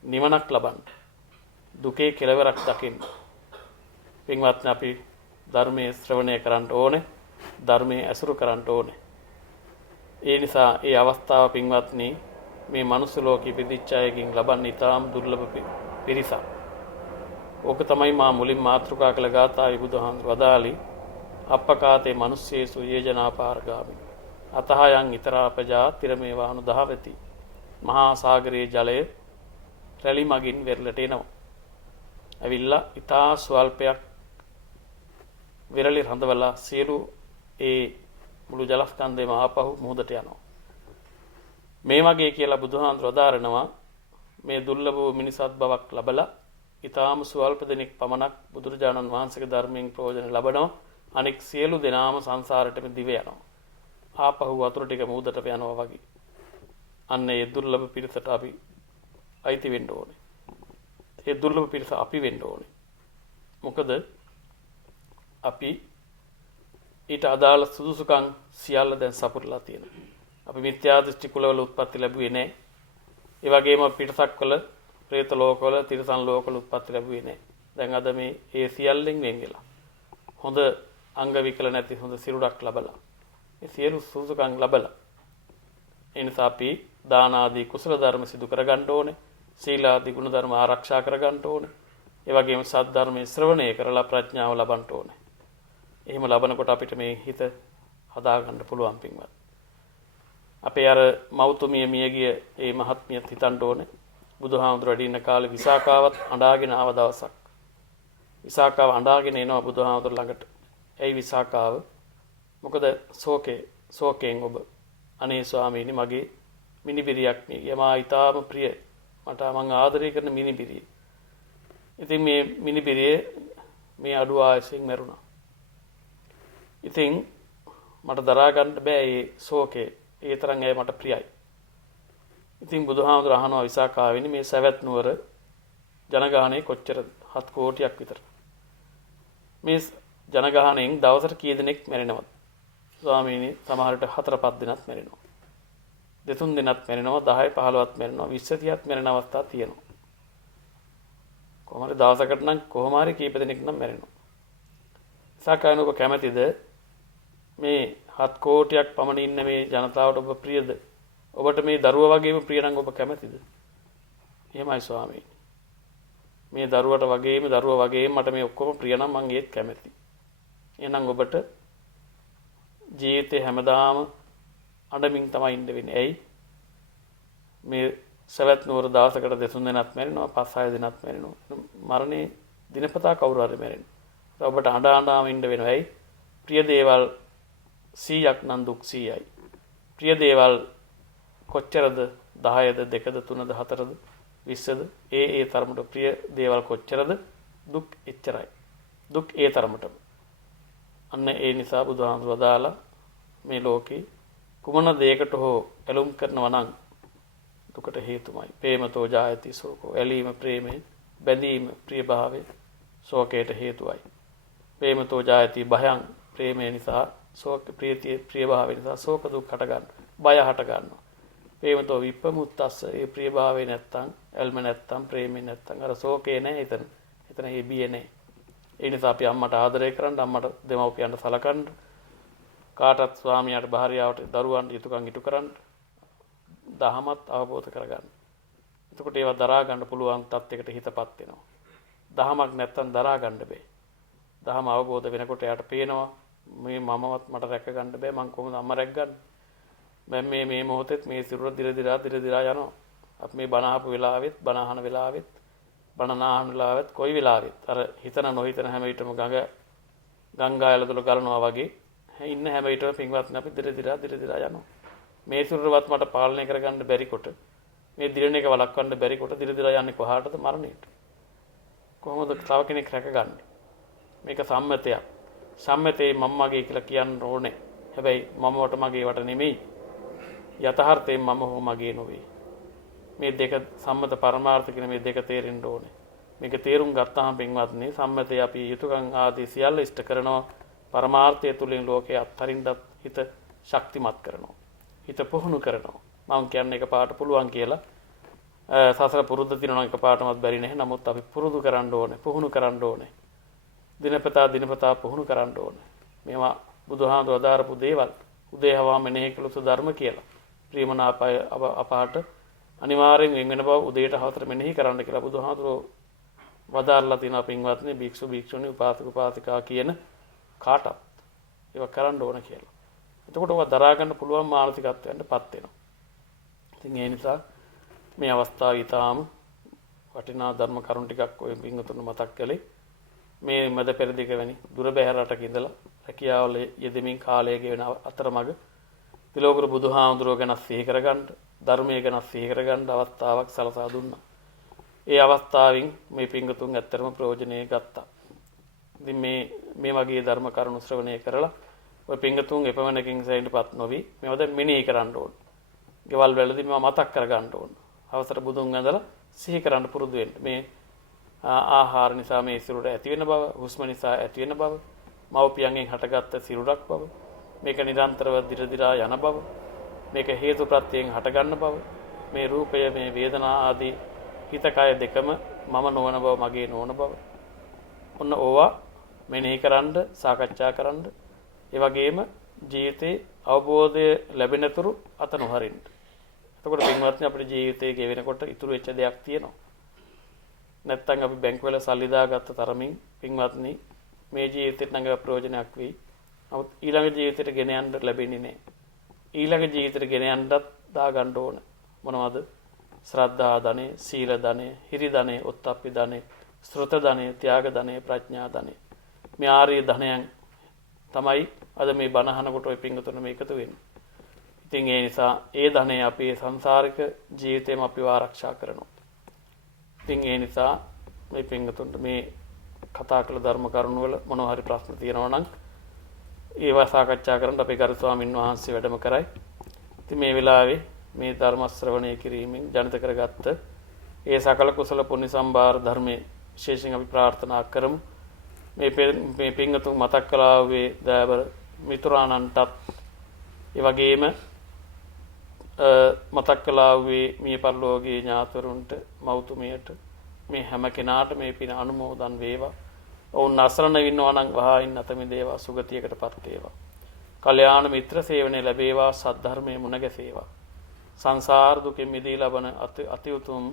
නිවනක් ලබන්න දුකේ කෙලවරක් දකින්න පින්වත්නි අපි ධර්මයේ ශ්‍රවණය කරන්න ඕනේ. ධර්මයේ ඇසුරු කරන්න ඕනේ. ඒ නිසා ඒ අවස්ථාව පින්වත්නි මේ මනුස්ස ලෝකෙ ඉපදිච්ච අයගෙන් ලබන්නේ ඊටාම් දුර්ලභ පිරිසක්. ඕක තමයි මා මුලින් මාතෘකා කළ ගාථාවේ බුදුහාමුදුරුවෝ වදාළි අප්පකාතේ මිනිස්සේසු යේජනාපාරගාමි අතහයන් ඊතරාපජා තිරමේවානු දහවති. මහා සාගරයේ ජලය රැලි මගින් වෙරළට එනවා. ඇවිල්ලා ඊටා ස්වල්පයක් විරලි රඳවලා සියලු ඒ මුළු ජලස්කන්ධයම ආපහු මුහුදට යනවා. මේ වගේ කියලා බුදුහාමුදුරුවෝ වදාරනවා මේ දුර්ලභ මිනිසත් බවක් ලැබලා ඊටාම ස්වල්ප දෙනෙක් පමණක් බුදුරජාණන් වහන්සේගේ ධර්මයෙන් ප්‍රයෝජන ලබනවා. අනෙක් සියලු දෙනාම සංසාරෙටම දිව යනවා. ආපහු වතුර ටික මුහුදට යනවා වගේ. අන්න ඒ දුර්ලභ පිරිසට අපි අයිති වෙන්න ඕනේ. ඒ දුර්ලභ පිරිස අපි වෙන්න ඕනේ. මොකද අපි ඊට අදාළ සුදුසුකම් සියල්ල දැන් සපුරලා තියෙනවා. අපි මිත්‍යා දෘෂ්ටි කුලවල උත්පත්ති ලැබුවේ නැහැ. ඒ වගේම පිටසක්වල, പ്രേත ලෝකවල, තිරිසන් ලෝකවල උත්පත්ති ලැබුවේ නැහැ. දැන් අද මේ ඒ සියල්ලෙන් වෙන් වෙලා හොඳ අංග විකල නැති හොඳ සිරුරක් ලැබලා මේ සියලු සුදුසුකම් ලැබලා ඒ නිසා අපි දාන ආදී කුසල ධර්ම සිදු කරගන්න ඕනේ. සීල ආදී ගුණ ධර්ම ආරක්ෂා කරගන්න ඕනේ. ඒ වගේම සත් ධර්මයේ ශ්‍රවණය කරලා ප්‍රඥාව ලබන්න ඕනේ. එහෙම ලබනකොට අපිට මේ හිත හදාගන්න පුළුවන් පින්වත්. අපේ අර මෞතුමිය මියගිය ඒ මහත්මියත් හිතන්න ඕනේ. බුදුහාමුදුරුවෝ ඉන්න කාලේ විසාකාවත් අඬාගෙන ආව දවසක්. විසාකාව අඬාගෙන එනවා බුදුහාමුදුරුවෝ ළඟට. ඇයි විසාකාව? මොකද ශෝකයෙන් ඔබ අනේ ස්වාමීනි මගේ මිනිබිරියක් මිය මා ඊටාම ප්‍රිය මට මං ආදරය කරන මිනිබිරිය. ඉතින් මේ මිනිබිරිය මේ අඩු ආයසෙන් මැරුණා. ඉතින් මට දරා ගන්න බෑ මේ ශෝකේ. ඒ තරම් ඇය මට ප්‍රියයි. ඉතින් බුදුහාමුදුරුවෝ අහනවා විසාකාවෙනි මේ සවැත් නුවර ජනගහනය කොච්චරද? 7 කෝටියක් විතර. මේ ජනගහනයෙන් දවසට කී දෙනෙක් මැරෙනවද? ස්වාමීනි සමහරට 4-5 දෙනෙක් මැරෙනවා. 2-3 දෙනෙක් මැරෙනවා, 10-15ක් මැරෙනවා, 20-30ක් මැරෙන අවස්ථා තියෙනවා. කොහොම හරි දවසකට නම් කොහොම හරි කීප දෙනෙක් නම් මැරෙනවා. විසාකාවෙනි ඔබ කැමතිද මේ 7 කෝටියක් පමණ ඉන්න මේ ජනතාවට ඔබ ප්‍රියද? ඔබට මේ දරුවා වගේම ප්‍රිය නම් ඔබ කැමතිද? එහෙමයි ස්වාමීනි. මේ දරුවා වගේම මට මේ ඔක්කොම ප්‍රිය නම් මං ඒත් කැමතියි. එහෙනම් ඔබට ජීවිතේ හැමදාම අඬමින් තමයි ඉන්න වෙන්නේ. ඇයි? මේ සවැත් නුවර දවසකට දෙතුන් දෙනාත් මැරෙනවා, 5-6 දෙනාත් මැරෙනවා. මරණේ දිනපතා කවුරු හරි මැරෙනවා. ඔබට අඬාම ඉන්න වෙනවා. ඇයි? ප්‍රිය දේවල් 100ක් නම් දුක් 100යි. ප්‍රිය දේවල් කොච්චරද? 10ද 2ද 3ද 4ද 20ද? ඒ තරමට ප්‍රිය දේවල් කොච්චරද? දුක් එච්චරයි. දුක් ඒ තරමටම. අන්න ඒ නිසා බුදුහාමුදුරුවෝ වදාලා මේ ලෝකේ කුමන දෙයකට හෝ ඇලුම් කරනවා නම් දුකට හේතුමයි. ප්‍රේමතෝ ජායති සෝකෝ. ඇලීම ප්‍රේමයෙන්, බැඳීම ප්‍රියභාවයෙන් ශෝකයට හේතුවයි. ප්‍රේමතෝ ජායති භයං. ප්‍රේමය නිසා ශෝක ප්‍රියභාවය නිසා ශෝක දුක් හට ගන්නවා. බය හට ගන්නවා. ප්‍රේමතෝ විප්පමුත්තස්ස. ඒ ප්‍රියභාවය නැත්තම්, ඇල්ම නැත්තම්, ප්‍රේමය නැත්තම් අර ශෝකේ නැහැ එතන. එතන ඒ බිය නැහැ. ඒ නිසා අපි අම්මට ආදරය කරන්න, අම්මට දෙමව්පියන්ට සලකන්න, කාටත් ස්වාමියාට භාර්යාවට දරුවන්ට යුතුයකම් ඉටු කරන්න, දහමත් අවබෝධ කරගන්න. එතකොට ඒවා දරා ගන්න පුළුවන් තත්යකට හිතපත් වෙනවා. දහමක් නැත්තම් දරා ගන්න බෑ. දහම අවබෝධ වෙනකොට එයාට පේනවා මේ මමවත් මට රැක ගන්න බෑ, මං කොහොමද අම්මා රැකගන්නේ? මම මේ මොහොතේත් මේ සිරුර දිර දිරා යනවා. අපි මේ බණ අහපු වෙලාවෙත්, බණ අහන වෙලාවෙත්, බණ නාහන වෙලාවෙත්, කොයි වෙලාවෙත් අර හිතන නොහිතන හැම විටම ගංගා ඇලදොල ගලනවා වගේ ඉන්න හැම විටම පින්වත්නි අපි දිර දිරා යනවා. මේ සිරුරවත් මට පාලනය කරගන්න බැරි කොට, මේ දිරණ එක වළක්වන්න බැරි කොට දිර දිරා යන්නේ කොහාටද? මරණයට. කොහොමද තව කෙනෙක් රැකගන්නේ? මේක සම්මතයක්. සම්මතේ මම්මගේ කියලා කියන්න ඕනේ. හැබැයි මමවට මගේ වට නෙමෙයි. යථාර්ථයෙන් මම හෝ මගේ නොවේ. මේ දෙක සම්මත පරමාර්ථ කියන මේ දෙක තේරෙන්න ඕනේ. මේක තේරුම් ගත්තාම පින්වත්නි සම්මතේ අපි යුතුයකම් ආදී සියල්ල ඉෂ්ට කරනවා. පරමාර්ථය තුලින් ලෝකේ අත්හරින්නත් හිත ශක්තිමත් කරනවා. හිත පුහුණු කරනවා. මම කියන්නේ එකපාරට පුළුවන් කියලා. සසර පුරුද්ද තියනවා එකපාරටමත් බැරි නැහැ. නමුත් අපි පුරුදු කරන්න ඕනේ, පුහුණු කරන්න ඕනේ. දිනපතා පුහුණු කරන්න ඕනේ. මේවා බුදුහාමුදුරුවෝ අදාරපු දේවල්. උදේහවා මෙනෙහි කළොත් ධර්ම කියලා. ප්‍රේමනාපය අපාට අනිවාර්යෙන් වෙන බව උදේට හතර මෙනෙහි කරන්න කියලා බුදුහාමුදුරුවෝ වදාarලා තියෙනවා පින්වත්නි. භික්ෂු භික්ෂුණී උපාසක උපාසිකා කියන කාටත් ඒක කරන්න ඕන කියලා. එතකොට ඔවා දරා ගන්න පුළුවන් මානසිකත්වයන්ටපත් වෙනවා. ඉතින් ඒ නිසා මේ අවස්ථාව ඊටාම වටිනා ධර්ම කරුණු ටිකක් ඔය පින්වතුන් මතක් කළේ. මේ මැද පෙරදිග වැනි දුර බැහැර රටක ඉඳලා රැකියාවල යෙදෙමින් කාලය ගෙවන අතරමඟ තිලෝකර බුදුහාමුදුරුවෝ ගැන සිහි කරගන්න, ධර්මයේ ගැන සිහි කරගන්න අවස්ථාවක් සලසා දුන්නා. ඒ අවස්ථාවෙන් මේ පින්වතුන් ඇත්තටම ප්‍රයෝජනෙ ගත්තා. ඉතින් මේ වගේ ධර්ම කරුණු ශ්‍රවණය කරලා ඔය පින්වතුන් එපමණකින් සැලෙන්නපත් නොවි මේව දැන් මෙනෙහි කරන්න ඕන. ගෙවල් වලදී මේව මතක් කරගන්න ඕන. අවසර බුදුන් ඇඳලා සිහි කරන්න පුරුදු වෙන්න. මේ ආහාර නිසා මේ සිරුර ඇති වෙන බව, හුස්ම නිසා ඇති වෙන බව, මව්පියන්ගෙන් හටගත්ත සිරුරක් බව, මේක නිරන්තරව දිර දිරා යන බව, මේක හේතු ප්‍රත්‍යයෙන් හටගන්න බව, මේ රූපය, මේ වේදනා ආදී හිත කය දෙකම මම නොවන බව, මගේ නොවන බව. ඔන්න ඕවා මෙනෙහි කරන්න, සාකච්ඡා කරන්න. ඒ වගේම ජීවිතේ අවබෝධය ලැබෙනතුරු අත නොහරින්න. එතකොට පින්වත්නි අපේ ජීවිතයේ ගෙවෙනකොට ඉතුරු වෙච්ච දෙයක් තියෙනවා. නැත්තම් අපි බැංකුවල සල්ලි දාගත්ත තරමින් පින්වත්නි මේ ජීවිතේට නඟ ප්‍රයෝජනයක් වෙයි. නමුත් ඊළඟ ජීවිතේට ගෙන යන්න ලැබෙන්නේ නැහැ. ඊළඟ ජීවිතේට ගෙන යන්නත් දා ගන්න ඕන. මොනවද? ශ්‍රද්ධා ධනෙ, සීල ධනෙ, හිරි ධනෙ, ඔත්තප්පි ධනෙ, ශ්‍රුත ධනෙ, ත්‍යාග ධනෙ, ප්‍රඥා ධනෙ. මේ ආර්ය ධනයන් තමයි අද මේ බණ අහනකොට ඔය පින්වතුන් මේ එකතු වෙන්නේ. ඉතින් ඒ නිසා ඒ ධනෙ අපේ සංසාරික ජීවිතේම අපිව ආරක්ෂා කරනවා. ඉතින් ඒ නිසා මේ පින්වතුන්ට මේ කතා කළ ධර්ම කරුණු වල මොනවා හරි ප්‍රශ්න තියෙනවා නම් ඒවා සාකච්ඡා කරන්න අපේ ගරු ස්වාමින් වහන්සේ වැඩම කරයි. ඉතින් මේ වෙලාවේ මේ ධර්ම ශ්‍රවණය කිරීමෙන් ජනිත කරගත්ත ඒ සකල කුසල පුණ්‍ය සම්භාර ධර්මයේ විශේෂයෙන් අපි ප්‍රාර්ථනා කරමු. මේ පින්වතුන් මතක් කළා වූ දයාබර මිතුරාණන්ටත් ඒ වගේම මතක් කළා වූ මිය පරලෝකීය ඥාතරුන්ට, මෞතුමියට මේ හැම කෙනාට මේ පින අනුමෝදන් වේවා. ඔවුන් අසරණ ඉන්නවා නම් වහා ඉන්න අත මිදේවා, සුගතියකටපත් වේවා. කල්යාණ මිත්‍ර සේවනයේ ලැබේවා, සද්ධර්මයේ මුණ ගැසේවා. සංසාර දුකෙන් මිදී ලබන අති උතුම්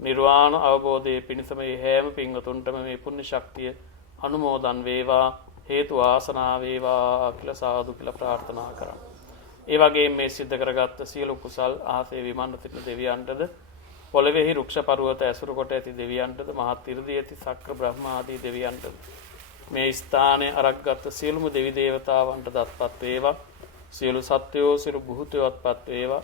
නිර්වාණ අවබෝධයේ පිණසම මේ හැම පින්වතුන්ටම මේ පුණ්‍ය ශක්තිය අනුමෝදන් වේවා, හේතු ආසනා වේවා කියලා සාදු කියලා ප්‍රාර්ථනා කරා. ඒ වගේම මේ සිද්ධ කරගත්ත සියලු කුසල් අහසේ විමන්න සිටින දෙවියන්ටද පොළොවේහි රුක්ෂ පර්වත ඇසුරු කොට ඇති දෙවියන්ටද මහත් 이르දී ඇති සක්‍ර බ්‍රහ්ම ආදී දෙවියන්ටද මේ ස්ථානයේ අරක්ගත් සියලුම දෙවි දේවතාවන්ට දත්පත් වේවා. සියලු සත්වයෝ සියලු බුහුතයෝත්පත් වේවා.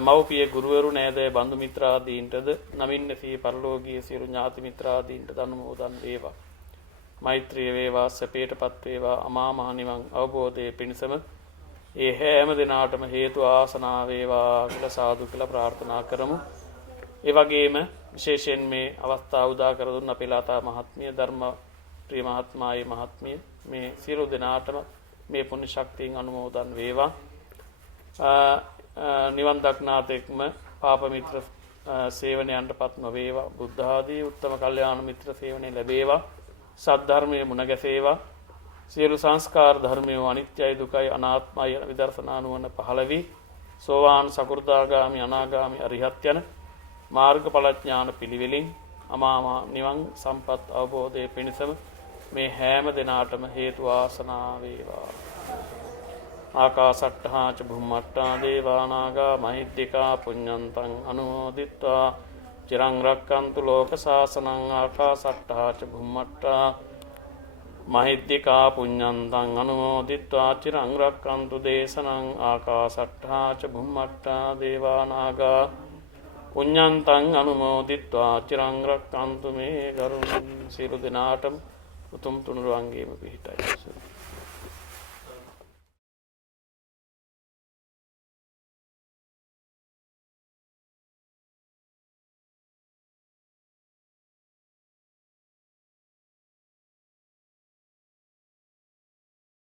මව්පිය ගුරුවරු නෑදෑ බන්දු මිත්‍රාදීන්ටද නමින් නැසී පරලෝකීය සියලු ඥාති මිත්‍රාදීන්ට අනුමෝදන් වේවා. මෛත්‍රිය වේවා, සැපයටපත් වේවා, අමා මහ නිවන් අවබෝධයේ පිණසම ඒ හැම දිනාටම හේතු ආසනා වේවා කියලා සාදු කියලා ප්‍රාර්ථනා කරමු. ඒ වගේම විශේෂයෙන් මේ අවස්ථාව උදා කර දුන්න අපේ ලාතා මහත්මිය, ධර්ම ප්‍රිය මහත්මායේ මහත්මිය මේ සියලු දිනාටම මේ පුණ්‍ය ශක්තියෙන් අනුමෝදන් වේවා. නිවන් දක්නාතෙක්ම පාප මිත්‍ර සේවනයන්ටපත් නොවේවා. බුද්ධ ආදී උත්තම කල්යාණ මිත්‍ර සේවනය ලැබේවා. සද්ධර්මයේ මුණ ගැසේවා. සියලු සංස්කාර ධර්මයෝ අනිත්‍යයි දුකයි අනාත්මයි යන විදර්ශනා නුවණ පහළ වී සෝවාන් සකෘදාගාමි අනාගාමි අරිහත් යන මාර්ගඵල ඥාන පිළිවෙලින් අමා නිවන් සම්පත් අවබෝධයේ පිණසම මේ හැම දිනාටම හේතු ආසනා වේවා. ආකාසට්ඨා ච බුම්මට්ඨා දේවා නාග මහිද්దికා පුඤ්ඤන්තං අනුමෝදිත්වා චිරං රක්칸තු ලෝක සාසනං. ආකාසට්ඨා ච බුම්මට්ඨා මහිද්దికා පුඤ්ඤන්තං අනුමෝදිත්වා චිරං රක්칸තු දේශනං. ආකාසට්ඨා ච බුම්මට්ඨා දේවා නාග පුඤ්ඤන්තං අනුමෝදිත්වා චිරං රක්칸තු මේ ගරුන්. සියලු දෙනාටම උතුම් තුනුරුවන්ගේම පිහිටයි.